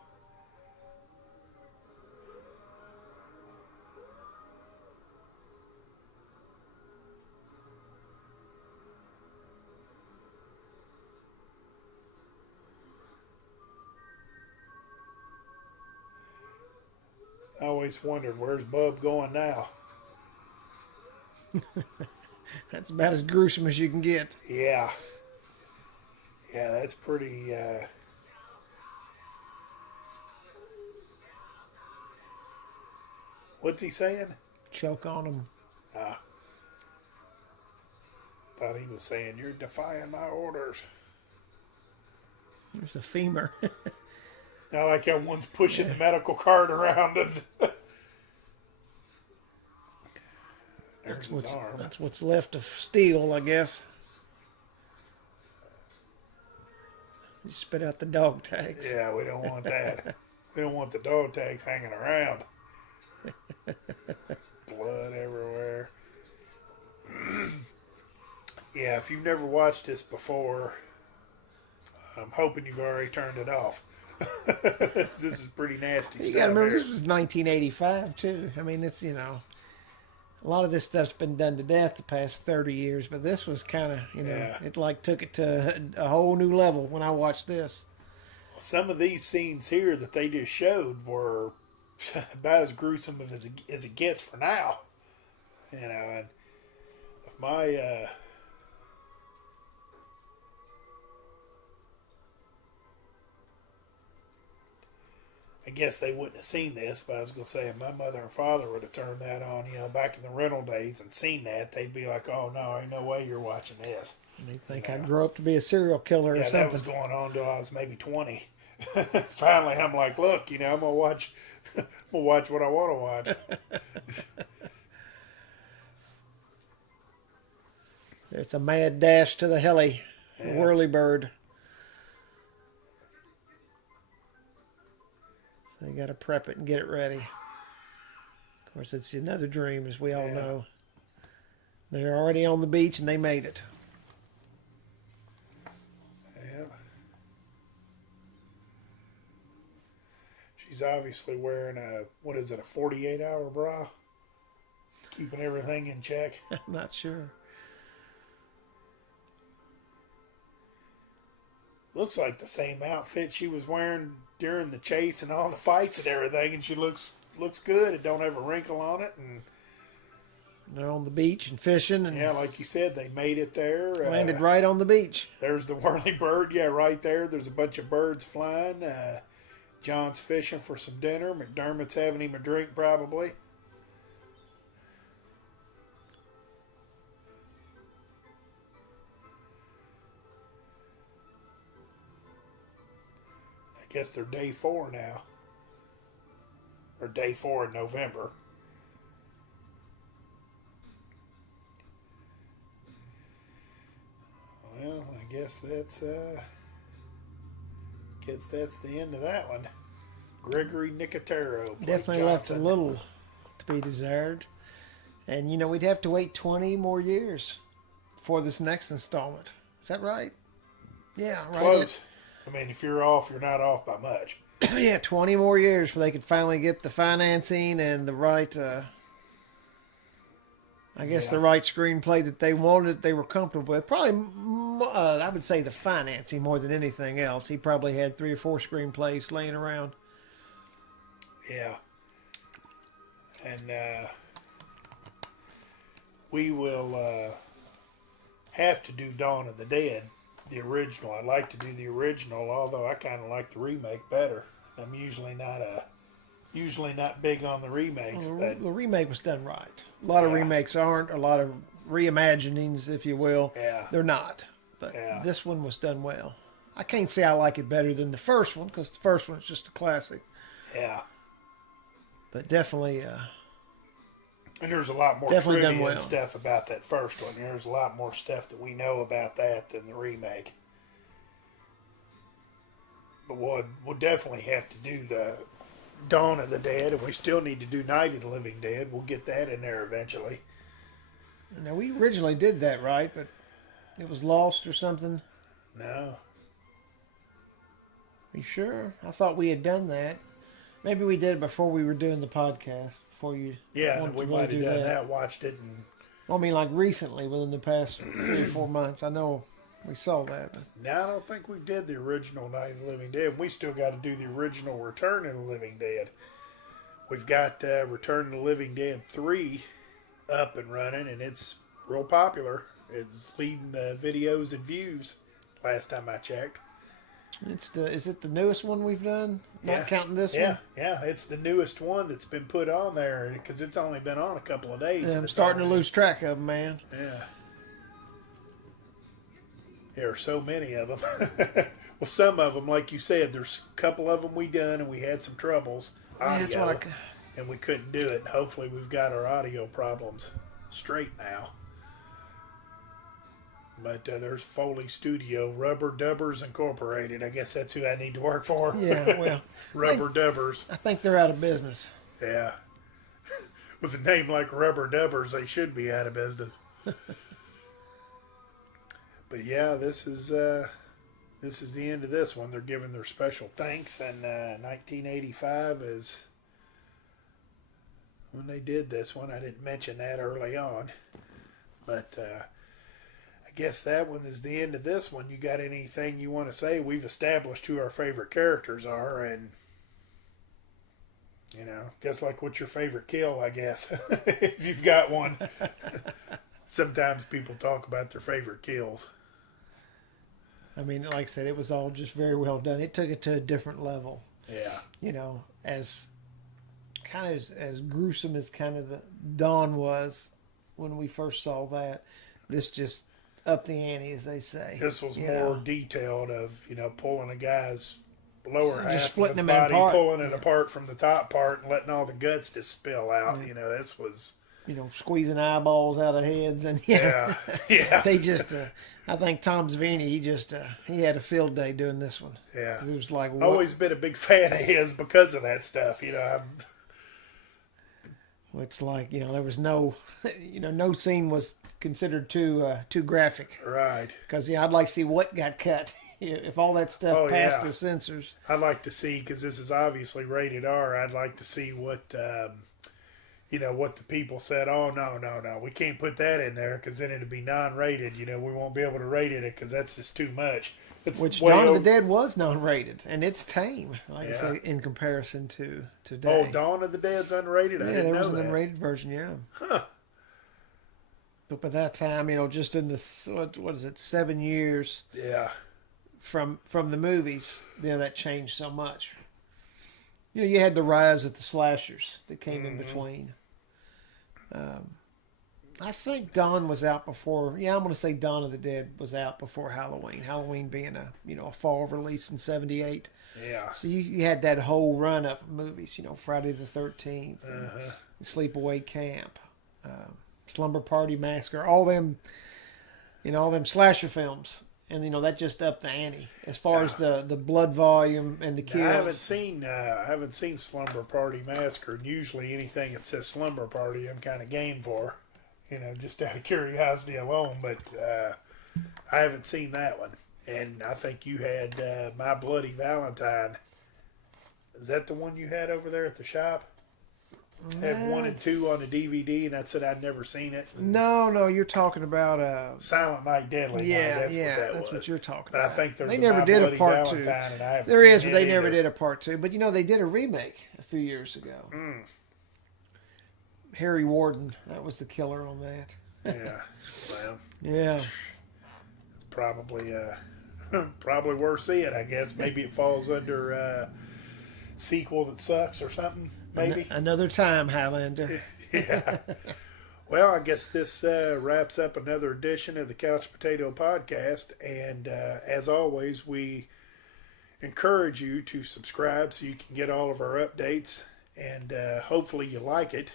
I always wondered, where's Bub going now? That's about as gruesome as you can get. Yeah. Yeah, that's pretty, what's he saying? Choke on him. Thought he was saying, you're defying my orders. There's a femur. I like how one's pushing the medical cart around and there's his arm. That's what's left of Steel, I guess. You spit out the dog tags. Yeah, we don't want that. We don't want the dog tags hanging around. Blood everywhere. Yeah, if you've never watched this before, I'm hoping you've already turned it off. This is pretty nasty. You got to remember, this was 1985 too. I mean, it's, a lot of this stuff's been done to death the past 30 years, but this was kind of, Yeah. it like took it to a whole new level when I watched this. Some of these scenes here that they just showed were about as gruesome as it gets for now. And if my I guess they wouldn't have seen this, but I was going to say if my mother and father would have turned that on, back in the rental days and seen that, they'd be like, oh, no, ain't no way you're watching this. They think I'd grow up to be a serial killer or Yeah, something. that was going on until I was maybe 20. Finally, I'm like, look, I'm going to watch what I want to watch. It's a mad dash to the heli, whirly bird. So they got to prep it and get it ready. Of course, it's another dream, as we all know. They're already on the beach and they made it. Yeah. She's obviously wearing a 48-hour bra? Keeping everything in check. I'm not sure. Looks like the same outfit she was wearing during the chase and all the fights and everything, and she looks good. It don't have a wrinkle on it, and They're on the beach and fishing, and yeah, like you said, they made it there. landed right on the beach. There's the whirly bird, right there. There's a bunch of birds flying. John's fishing for some dinner. McDermott's having him a drink, probably. guess they're day 4 now. Or day 4 in November. Well, I guess that's the end of that one. Gregory Nicotero. Blake Definitely left a Johnson. little to be desired. And, you know, we'd have to wait 20 more years for this next installment. Is that right? Yeah, right. Close. I mean, if you're off, you're not off by much. Yeah, 20 more years before they could finally get the financing and the right, I guess, Yeah. the right screenplay that they wanted, they were comfortable with. Probably, I would say the financing more than anything else. He probably had 3 or 4 screenplays laying around. Yeah. And we will have to do Dawn of the Dead, the original. I'd like to do the original, although I kind of like the remake better. I'm usually not big on the remakes, but The remake was done right. A lot of Yeah. remakes aren't. A lot of reimaginings, if you will. Yeah. They're not. But Yeah. this one was done well. I can't say I like it better than the first one because the first one's just a classic. yeah. But definitely, And there's a lot more Definitely done trivia well. and stuff about that first one. There's a lot more stuff that we know about that than the remake. But we'll definitely have to do the Dawn of the Dead, and we still need to do Night of the Living Dead. We'll get that in there eventually. now we originally did that right, but it was lost or something. No. Are you sure? I thought we had done that. Maybe we did before we were doing the podcast. Before you, Yeah, wanted we to might really have do done that. Watched it, and Well, I mean, like recently, within the past 3 or 4 months. I know we saw that. But now I don't think we did the original Night of the Living Dead. We still got to do the original Return of the Living Dead. We've got Return of the Living Dead 3 up and running, and it's real popular. It's leading the videos and views last time I checked. is it the newest one we've done? Not Yeah. counting this Yeah, one? yeah, it's the newest one that's been put on there because it's only been on a couple of days. Yeah, I'm It's starting to already- lose track of them, man. Yeah. There are so many of them. Well, some of them, like you said, there's a couple of them we done and we had some troubles. Yeah, that's Audio, what and we couldn't do it. Hopefully we've got our audio problems straight now. But there's Foley Studio, Rubber Dubbers Incorporated. I guess that's who I need to work for. Yeah, well, Rubber Dubbers. I think they're out of business. Yeah. With a name like Rubber Dubbers, they should be out of business. But yeah, this is the end of this one. They're giving their special thanks, and 1985 is when they did this one. I didn't mention that early on, but I guess that one is the end of this one. You got anything you want to say? We've established who our favorite characters are, and guess like what's your favorite kill, I guess, if you've got one. Sometimes people talk about their favorite kills. I mean, like I said, it was all just very well done. It took it to a different level. Yeah. As kind of as gruesome as kind of the Dawn was when we first saw that, this just upped the ante, as they say. This was You more know. detailed of, pulling a guy's lower Just half splitting of his him body, apart. pulling it apart from the top part and letting all the guts just spill out. This was, Squeezing eyeballs out of heads, and yeah. they just. I think Tom Savini, he had a field day doing this one. Yeah. 'Cause it was like, what? Always been a big fan of his because of that stuff. It's like, there was no, no scene was considered too graphic. Right. Because I'd like to see what got cut if all that stuff Oh, passed yeah. the censors. I'd like to see, because this is obviously rated R, I'd like to see what, what the people said. Oh, no, we can't put that in there because then it'd be non-rated. We won't be able to rate it because that's just too much. It's Which way Dawn of the over- Dead was non-rated, and it's tame, like I Yeah. say, in comparison to today. Oh, Dawn of the Dead's unrated? I yeah, didn't there know was an that. unrated version, yeah. Huh. But by that time, just in the what is it, 7 years Yeah. from the movies, that changed so much. You had the rise of the slashers that came in between. I think Dawn was out before. Yeah, I'm going to say Dawn of the Dead was out before Halloween. Halloween being a fall release in '78. Yeah. So you had that whole run of movies. Friday the 13th, Uh-huh. Sleepaway Camp, Slumber Party Massacre, all them slasher films. And that just upped the ante as far as the blood volume and the kills. I haven't seen Slumber Party Massacre. And usually anything that says Slumber Party, I'm kind of game for, just out of curiosity alone. But I haven't seen that one. And I think you had My Bloody Valentine. Is that the one you had over there at the shop? Had 1 and 2 on the DVD, and I said I'd never seen it. No, you're talking about Silent Night, Deadly Night. That's what you're talking But about. I think there's they a never My did Bloody a part 2. Valentine, and I haven't There seen is, but it they never either. did a part 2. But they did a remake a few years ago. Harry Warden, that was the killer on that. Yeah, well, Yeah. it's probably probably worth seeing. I guess maybe it falls under sequel that sucks or something. Maybe. Another time, Highlander. Yeah. Well, I guess this wraps up another edition of the Couch Potato Podcast. And as always, we encourage you to subscribe so you can get all of our updates. And hopefully you like it.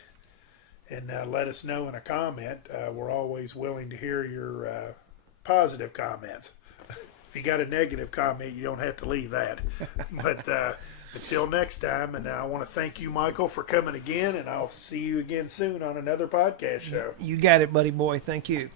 And let us know in a comment. We're always willing to hear your positive comments. If you got a negative comment, you don't have to leave that. But until next time, and I want to thank you, Michael, for coming again, and I'll see you again soon on another podcast show. You got it, buddy boy. Thank you.